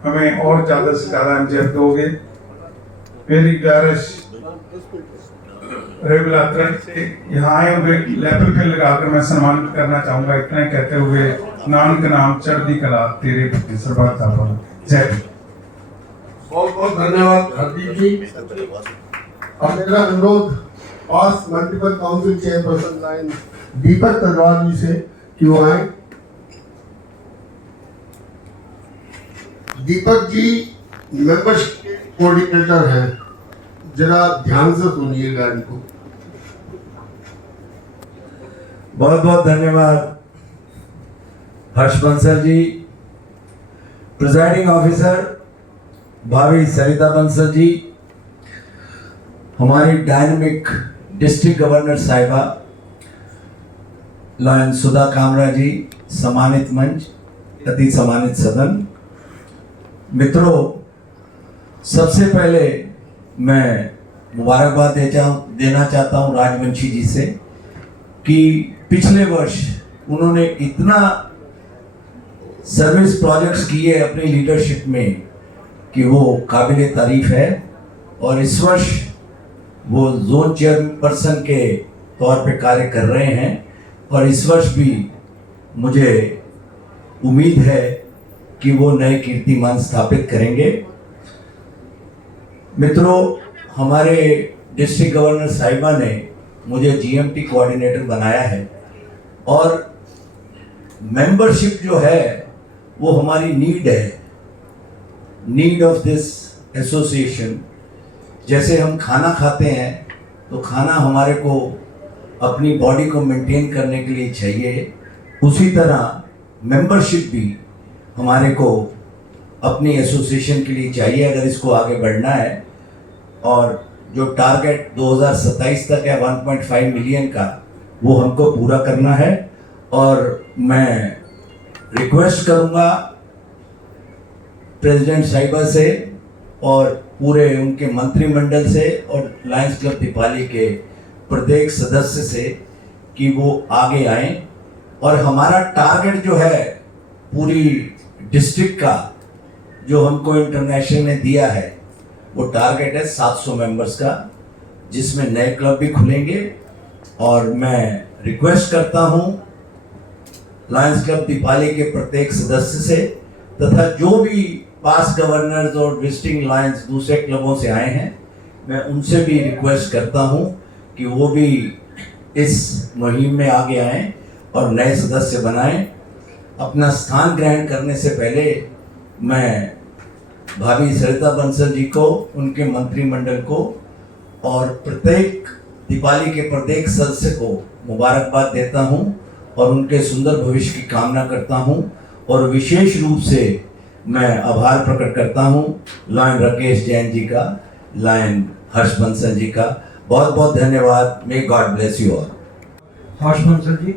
हमें और ज़्यादा से ज़्यादा MJF दोगे। मेरी गुजारिश रेगुलर से यहाँ आए हुए लेवल पे लगाकर मैं सम्मानित करना चाहूँगा। इतना कहते हुए नानक नाम चढ़ती कला तेरे सरबत आपा। जय। बहुत बहुत धन्यवाद हरदीप जी। अब मेरा अनुरोध पास multiple council chairperson lion Deepak Talwar ji से कि वो आए। दीपक जी मेंबरशिप कोऑर्डिनेटर हैं, जरा ध्यान से सुनिएगा इनको। बहुत बहुत धन्यवाद हर्ष बंसल जी। प्रिजाइडिंग ऑफिसर भाभी सरिता बंसल जी, हमारी डायनेमिक डिस्ट्रिक्ट गवर्नर साहिबा लॉयन सुधा कामरा जी, सम्मानित मंच, अति सम्मानित सदन, मित्रों, सबसे पहले मैं मुबारकबाद देना चाहता हूं राजवंशी जी से कि पिछले वर्ष उन्होंने इतना सर्विस प्रोजेक्ट्स किए अपनी लीडरशिप में कि वो काबिल तारीफ है, और इस वर्ष वो जोन चेयरपर्सन के तौर पे कार्य कर रहे हैं, और इस वर्ष भी मुझे उम्मीद है कि वो नए कीर्तिमान स्थापित करेंगे। मित्रों, हमारे डिस्ट्रिक्ट गवर्नर साहिबा ने मुझे जीएमटी कोऑर्डिनेटर बनाया है, और मेंबरशिप जो है वो हमारी नीड है, नीड ऑफ दिस एसोसिएशन। जैसे हम खाना खाते हैं तो खाना हमारे को अपनी बॉडी को मेंटेन करने के लिए चाहिए, उसी तरह मेंबरशिप भी हमारे को अपनी एसोसिएशन के लिए चाहिए अगर इसको आगे बढ़ना है। और जो टारगेट 2027 तक है 1.5 मिलियन का, वो हमको पूरा करना है। और मैं रिक्वेस्ट करूंगा प्रेसिडेंट साहिबा से और पूरे उनके मंत्रिमंडल से और लायंस क्लब दीपाली के प्रत्येक सदस्य से कि वो आगे आएं। और हमारा टारगेट जो है पूरी डिस्ट्रिक्ट का, जो हमको इंटरनेशनल ने दिया है, वो टारगेट है 700 मेंबर्स का, जिसमें नए क्लब भी खुलेंगे। और मैं रिक्वेस्ट करता हूं लायंस क्लब दीपाली के प्रत्येक सदस्य से, तथा जो भी पास गवर्नर्स और विजिटिंग लायंस दूसरे क्लबों से आए हैं, मैं उनसे भी रिक्वेस्ट करता हूं कि वो भी इस मुहिम में आगे आएं और नए सदस्य बनाएं। अपना स्थान ग्रहण करने से पहले मैं भाभी सरिता बंसल जी को, उनके मंत्रिमंडल को और प्रत्येक दीपाली के प्रत्येक सदस्य को मुबारकबाद देता हूं और उनके सुंदर भविष्य की कामना करता हूं। और विशेष रूप से मैं आभार प्रकट करता हूं लायन राकेश जैन जी का, लायन हर्ष बंसल जी का। बहुत बहुत धन्यवाद। May God bless you all. Harsh Bansal ji,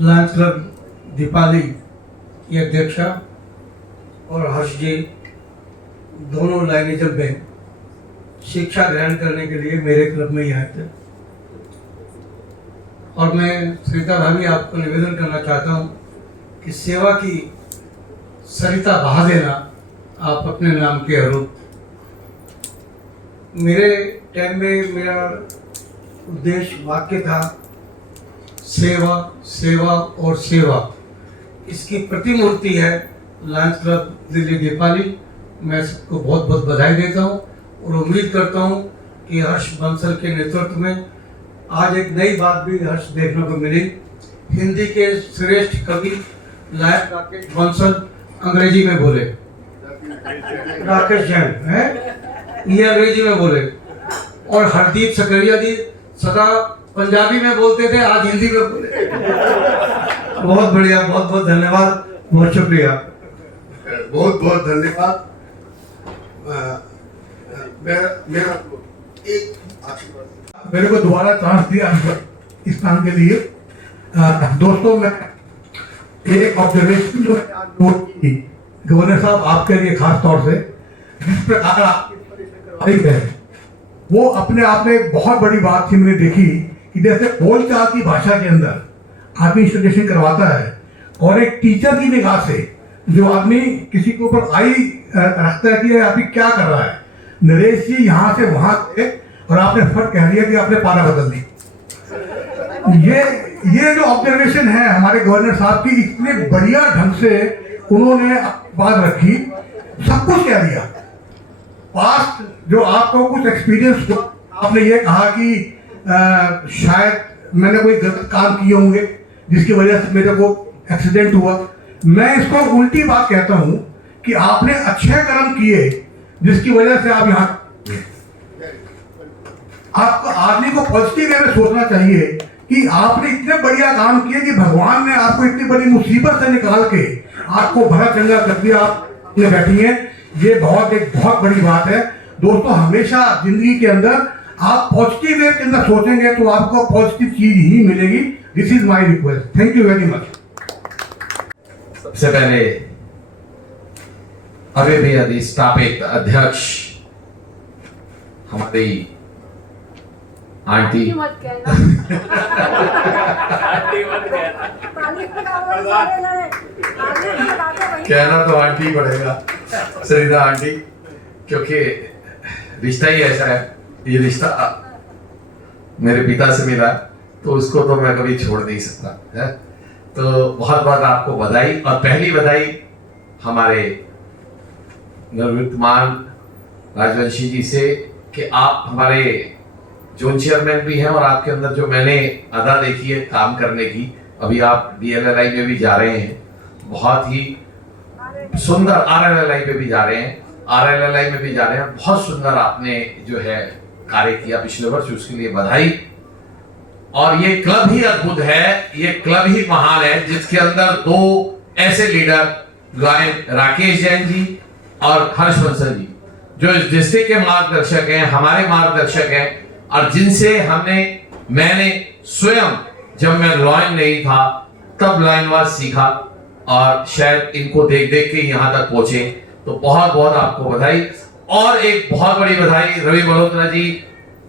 Lions club Deepali की अध्यक्षा, और हर्ष जी दोनों लाइनिज्म में शिक्षा ग्रहण करने के लिए मेरे क्लब में ही आए थे। और मैं सरिता भाभी आपको निवेदन करना चाहता हूँ कि सेवा की सरिता बहा देना आप अपने नाम के अनुरूप। मेरे टाइम में मेरा उद्देश्य वाक्य था सेवा, सेवा और सेवा। इसकी प्रतिमूर्ति है लायंस क्लब दिल्ली दीपाली। मैं सबको बहुत बहुत बधाई देता हूँ और उम्मीद करता हूँ कि हर्ष बंसल के नेतृत्व में आज एक नई बात भी हर्ष देखने को मिली। हिंदी के श्रेष्ठ कवि लायन राकेश बंसल अंग्रेजी में बोले, राकेश जैन है, ये अंग्रेजी में बोले, और हरदीप सकरिया जी सदा पंजाबी में बोलते थे, आज हिंदी में बोले। बहुत बढ़िया, बहुत बहुत धन्यवाद, बहुत शुक्रिया, बहुत बहुत धन्यवाद। मेरे को दोबारा चांस दिया इस काम के लिए। दोस्तों, मैं एक ऑब्जर्वेशन जो नोट की गवर्नर साहब आपके लिए खास तौर से, जिस प्रकार आपकी है वो अपने आप में एक बहुत बड़ी बात थी। मैंने देखी कि जैसे बोलचाल की भाषा के अंदर आदमी इंस्टॉलेशन करवाता है और एक टीचर की निगाह से जो आदमी किसी के ऊपर आई रखता है कि आदमी क्या कर रहा है। नरेश जी यहाँ से वहां थे और आपने फट कह दिया कि आपने पारा बदल दी। ये जो ऑब्जर्वेशन है हमारे गवर्नर साहब की, इतने बढ़िया ढंग से उन्होंने बात रखी, सब कुछ कह दिया। पास्ट जो आपको कुछ एक्सपीरियंस, आपने ये कहा कि शायद मैंने कोई गलत काम किए होंगे जिसकी वजह से मेरे को एक्सीडेंट हुआ। मैं इसको उल्टी बात कहता हूं कि आपने अच्छे कर्म किए जिसकी वजह से आप यहाँ। आपको आदमी को पॉजिटिव वे में सोचना चाहिए कि आपने इतने बढ़िया काम किए कि भगवान ने आपको इतनी बड़ी मुसीबत से निकाल के आपको भरा चंगा कर दिया, आप बैठी हैं। ये एक बहुत बड़ी बात है। दोस्तों, हमेशा जिंदगी के अंदर आप पॉजिटिव वे के अंदर सोचेंगे तो आपको पॉजिटिव चीज ही मिलेगी। This is my request. Thank you very much. सबसे पहले अभी भी अधिष्ठापित अध्यक्ष हमारी आंटी मत कहना। कहना तो आंटी पड़ेगा, सरिता आंटी, क्योंकि रिश्ता ही ऐसा है। ये रिश्ता मेरे पिता से मिला तो उसको तो मैं कभी छोड़ नहीं सकता है। तो बहुत बहुत आपको बधाई, और पहली बधाई हमारे नवनिर्मित राजवंशी जी से कि आप हमारे जोन चेयरमैन भी हैं, और आपके अंदर जो मैंने अदा देखी है काम करने की, अभी आप DLLI में भी जा रहे हैं, बहुत ही सुंदर, RLLI में भी जा रहे हैं, RLLI में भी जा रहे हैं, बहुत सुंदर आपने जो है कार्य किया पिछले वर्ष, उसके लिए बधाई। और ये क्लब ही अद्भुत है, ये क्लब ही महान है जिसके अंदर दो ऐसे लीडर, राकेश जैन जी और हर्ष बंसल जी, जो इस डिस्ट्रिक्ट के मार्गदर्शक हैं, हमारे मार्गदर्शक हैं, और जिनसे मैंने स्वयं जब मैं लॉयन नहीं था तब लाइनवाज सीखा, और शायद इनको देख देख के यहाँ तक पहुंचे। तो बहुत बहुत आपको बधाई। और एक बहुत बड़ी बधाई रवि मल्होत्रा जी,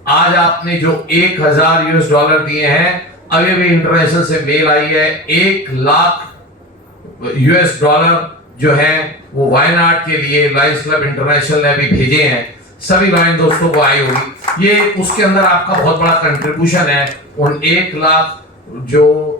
आज आपने जो $1000 दिए हैं, अभी भी इंटरनेशनल से मेल आई है, $1,00,000 जो है वो वायनाड के लिए लायंस क्लब इंटरनेशनल ने भी भेजे हैं, सभी लायन दोस्तों को आई होगी। ये उसके अंदर आपका बहुत बड़ा कंट्रीब्यूशन है, उन $1,00,000 जो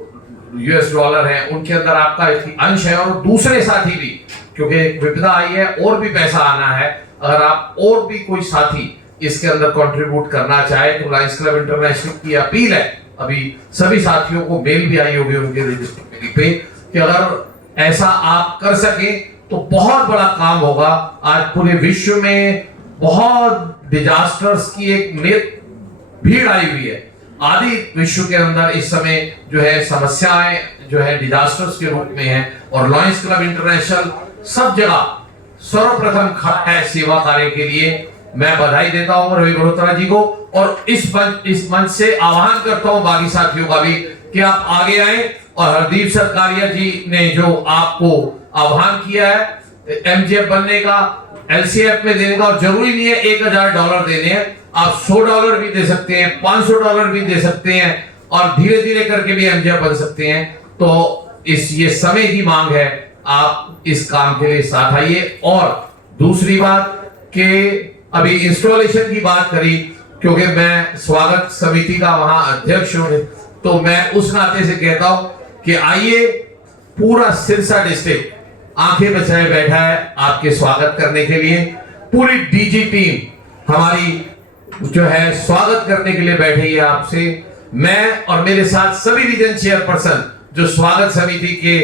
$, है उनके अंदर आपका अंश है, और दूसरे साथी भी, क्योंकि विपदा आई है और भी पैसा आना है, अगर आप और भी कोई साथी इसके अंदर कंट्रीब्यूट करना चाहे तो लायंस क्लब इंटरनेशनल की अपील है, अभी सभी साथियों को मेल भी आई होगी उनके रजिस्टर पे, कि अगर ऐसा आप कर सके तो बहुत बड़ा काम होगा। आज पूरे विश्व में बहुत डिजास्टर्स की एक भीड़ आई हुई है, आदि विश्व के अंदर इस समय जो है समस्याएं जो है डिजास्टर्स के रूप में है, और लायंस क्लब इंटरनेशनल सब जगह सर्वप्रथम खड़ा है सेवा कार्य के लिए। मैं बधाई देता हूं रवि मल्होत्रा जी को, और इस मंच से आह्वान करता हूं बाकी साथियों का भी कि आप आगे आए, और हरदीप सरकारिया जी ने जो आपको आह्वान किया है MGF बनने का, LCF में देने का, और जरूरी नहीं है $1000 देने हैं, आप $100 भी दे सकते हैं, $500 भी दे सकते हैं, और धीरे धीरे करके भी MGF बन सकते हैं। तो ये समय की मांग है, आप इस काम के लिए साथ आइए। और दूसरी बात कि अभी इंस्टॉलेशन की बात करी, क्योंकि मैं स्वागत समिति का वहां अध्यक्ष हूं, तो मैं उस नाते से कहता हूं कि आइए, पूरा सिरसा डिस्ट्रिक्ट आंखें बचाए बैठा है आपके स्वागत करने के लिए, पूरी DG टीम हमारी जो है स्वागत करने के लिए बैठी है आपसे। मैं और मेरे साथ सभी रीजन चेयरपर्सन जो स्वागत समिति के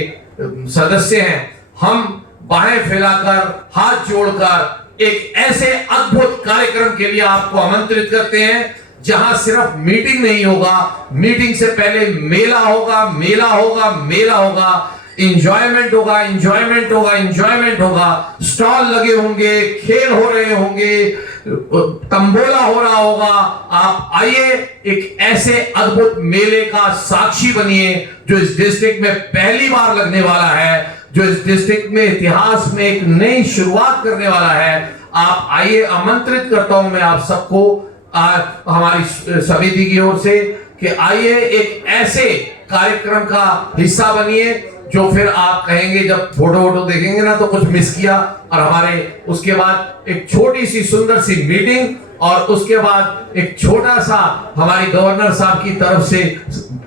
सदस्य हैं, हम बाहें फैलाकर, हाथ जोड़कर एक ऐसे अद्भुत कार्यक्रम के लिए आपको आमंत्रित करते हैं, जहां सिर्फ मीटिंग नहीं होगा, मीटिंग से पहले मेला होगा, मेला होगा, मेला होगा, इंजॉयमेंट होगा, इंजॉयमेंट होगा, इंजॉयमेंट होगा, स्टॉल लगे होंगे, खेल हो रहे होंगे, तंबोला हो रहा होगा। आप आइए, एक ऐसे अद्भुत मेले का साक्षी बनिए जो इस डिस्ट्रिक्ट में पहली बार लगने वाला है, जो इस डिस्ट्रिक्ट में इतिहास में एक नई शुरुआत करने वाला है। आप आइए, आमंत्रित करता हूं मैं आप सबको हमारी समिति की ओर से कि आइए, एक ऐसे कार्यक्रम का हिस्सा बनिए जो फिर आप कहेंगे, जब फोटो वोटो देखेंगे ना तो कुछ मिस किया। और हमारे उसके बाद एक छोटी सी सुंदर सी मीटिंग, और उसके बाद एक छोटा सा हमारी गवर्नर साहब की तरफ से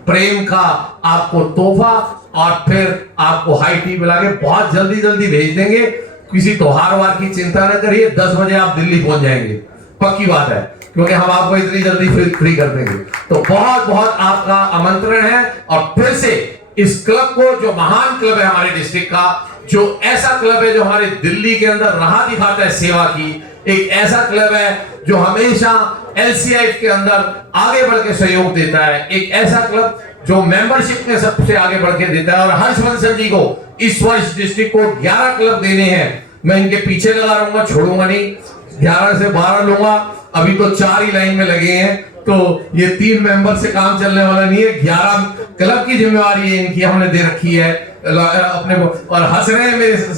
प्रेम का आपको तोहफा, और फिर आपको हाई टी मिला के बहुत जल्दी जल्दी भेज देंगे। किसी त्योहार वार की चिंता न करिए, 10 बजे आप दिल्ली पहुंच जाएंगे, पक्की बात है, क्योंकि हम आपको इतनी जल्दी फ्री कर देंगे। तो बहुत बहुत आपका आमंत्रण है, और फिर से इस क्लब को, जो महान क्लब है हमारे डिस्ट्रिक्ट का, जो ऐसा क्लब है जो हमारे दिल्ली के अंदर राह दिखाता है सेवा की, एक ऐसा क्लब है जो हमेशा LCF के अंदर आगे बढ़ के सहयोग देता है, एक ऐसा क्लब जो मेंबरशिप में सबसे आगे बढ़ के देता है। और हर्ष बंसल जी को इस वर्ष डिस्ट्रिक्ट को 11 क्लब देने हैं, मैं इनके पीछे लगा रहूंगा, छोड़ूंगा नहीं, 11 से 12 लूंगा। अभी तो 4 ही लाइन में लगे हैं, तो ये 3 मेंबर से काम चलने वाला नहीं है। 11 क्लब की जिम्मेवारी है इनकी, हमने दे रखी है अपने को। और हंस रहे हैं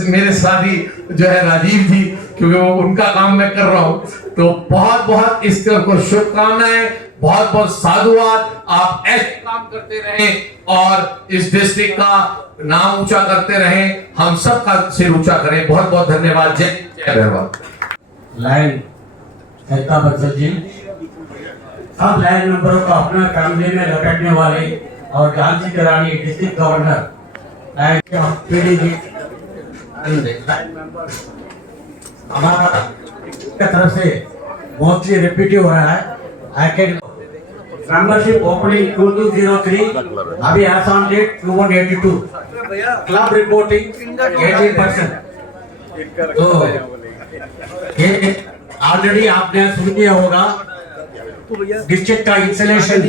मेरे साथी जो है राजीव जी, क्योंकि वो उनका काम मैं कर रहा हूं। तो बहुत बहुत इस क्लब को शुभकामनाएं। बहुत बहुत साधुवाद। आप ऐसे काम करते रहें और इस डिस्ट्रिक्ट का नाम ऊंचा करते रहें, हम सब का सिर ऊंचा करें। बहुत बहुत धन्यवाद। जय भैरवा। लाइन सरिता बंसल जी, सब लाइन मेंबरों को अपना कामले में लपेटने वाले और झांसी की रानी district governor lion PDG lion member हमारा की तरफ से मोस्टली रिपीटिव हो रहा है। आई कैन मेंबरशिप ओपनिंग 2203 अभी as on date 2182 club reporting 18%। तो ये ऑलरेडी आपने सुन लिया होगा डिस्ट्रिक्ट का इंस्टॉलेशन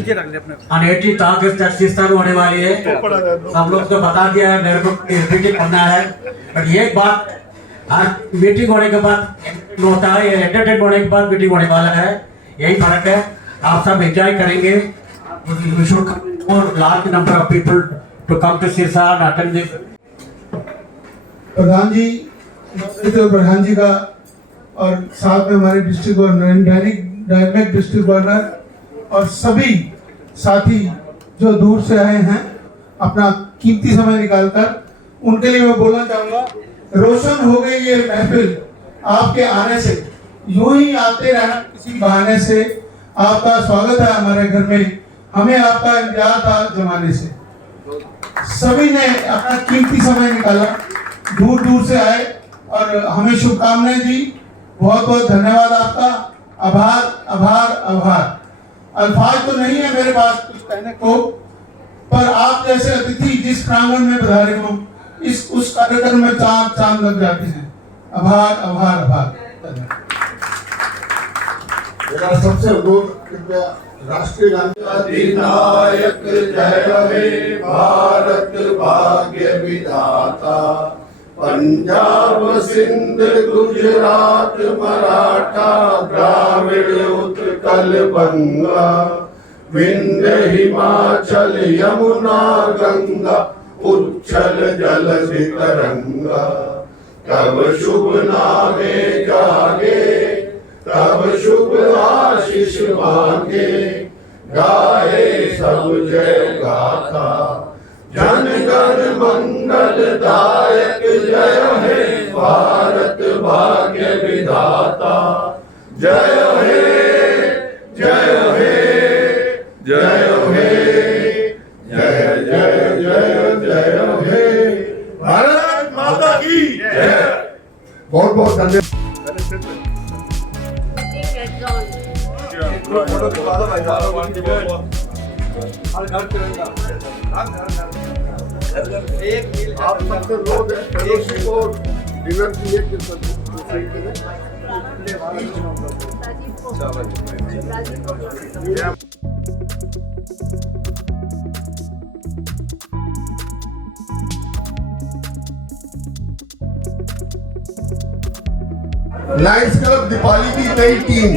ऑन 18 अगस्त तक सिस्टम होने वाली है। सब लोग तो बता दिया है, मेरे को रिपीट करना है। बट एक बात, हर मीटिंग होने के बाद होता है, ये एंटरटेन होने के बाद मीटिंग होने वाला है, यही फर्क है। आप सब एंजॉय करेंगे। We should come more large number of people to come to Sirsa and attend this. प्रधान जी, प्रधान जी का और साथ में हमारे district governor, dynamic district governor और सभी साथी जो दूर से आए हैं अपना कीमती समय निकालकर, उनके लिए मैं बोलना चाहूँगा, रोशन हो गई ये महफिल आपके आने से। यूं ही आते रहना किसी बहाने से। आपका स्वागत है हमारे घर में, हमें आपका इंतजार था जमाने से। सभी ने अपना कीमती समय निकाला, दूर दूर से आए और हमें शुभकामनाएं दी। बहुत बहुत धन्यवाद आपका। आभार आभार आभार। अल्फाज तो नहीं है मेरे पास कुछ कहने को, पर आप जैसे अतिथि जिस प्रांगण में पधारे हो, उस कार्यक्रम में चांद लग जाते हैं। आभार आभार आभार। मेरा सबसे अनुरोध, कृपया राष्ट्रीय गान। अधिनायक जय हे भारत भाग्य विधाता, पंजाब सिंध गुजरात मराठा द्राविड़ उत्कल बंगा, विंध्य हिमाचल यमुना गंगा, उच्छल जलधि तरंगा। तब शुभ नामे जागे, तब शुभ आशीष मांगे, गाए सब जय गाथा। जन गण मंगल दायक जय हे भारत भाग्य विधाता। जय हे जय हे जय हे जय जय जय जय हे भारत माता की जय। बहुत बहुत धन्यवाद। आप सबसे रोज एक और डिनर की एक लायंस क्लब दीपाली की नई टीम।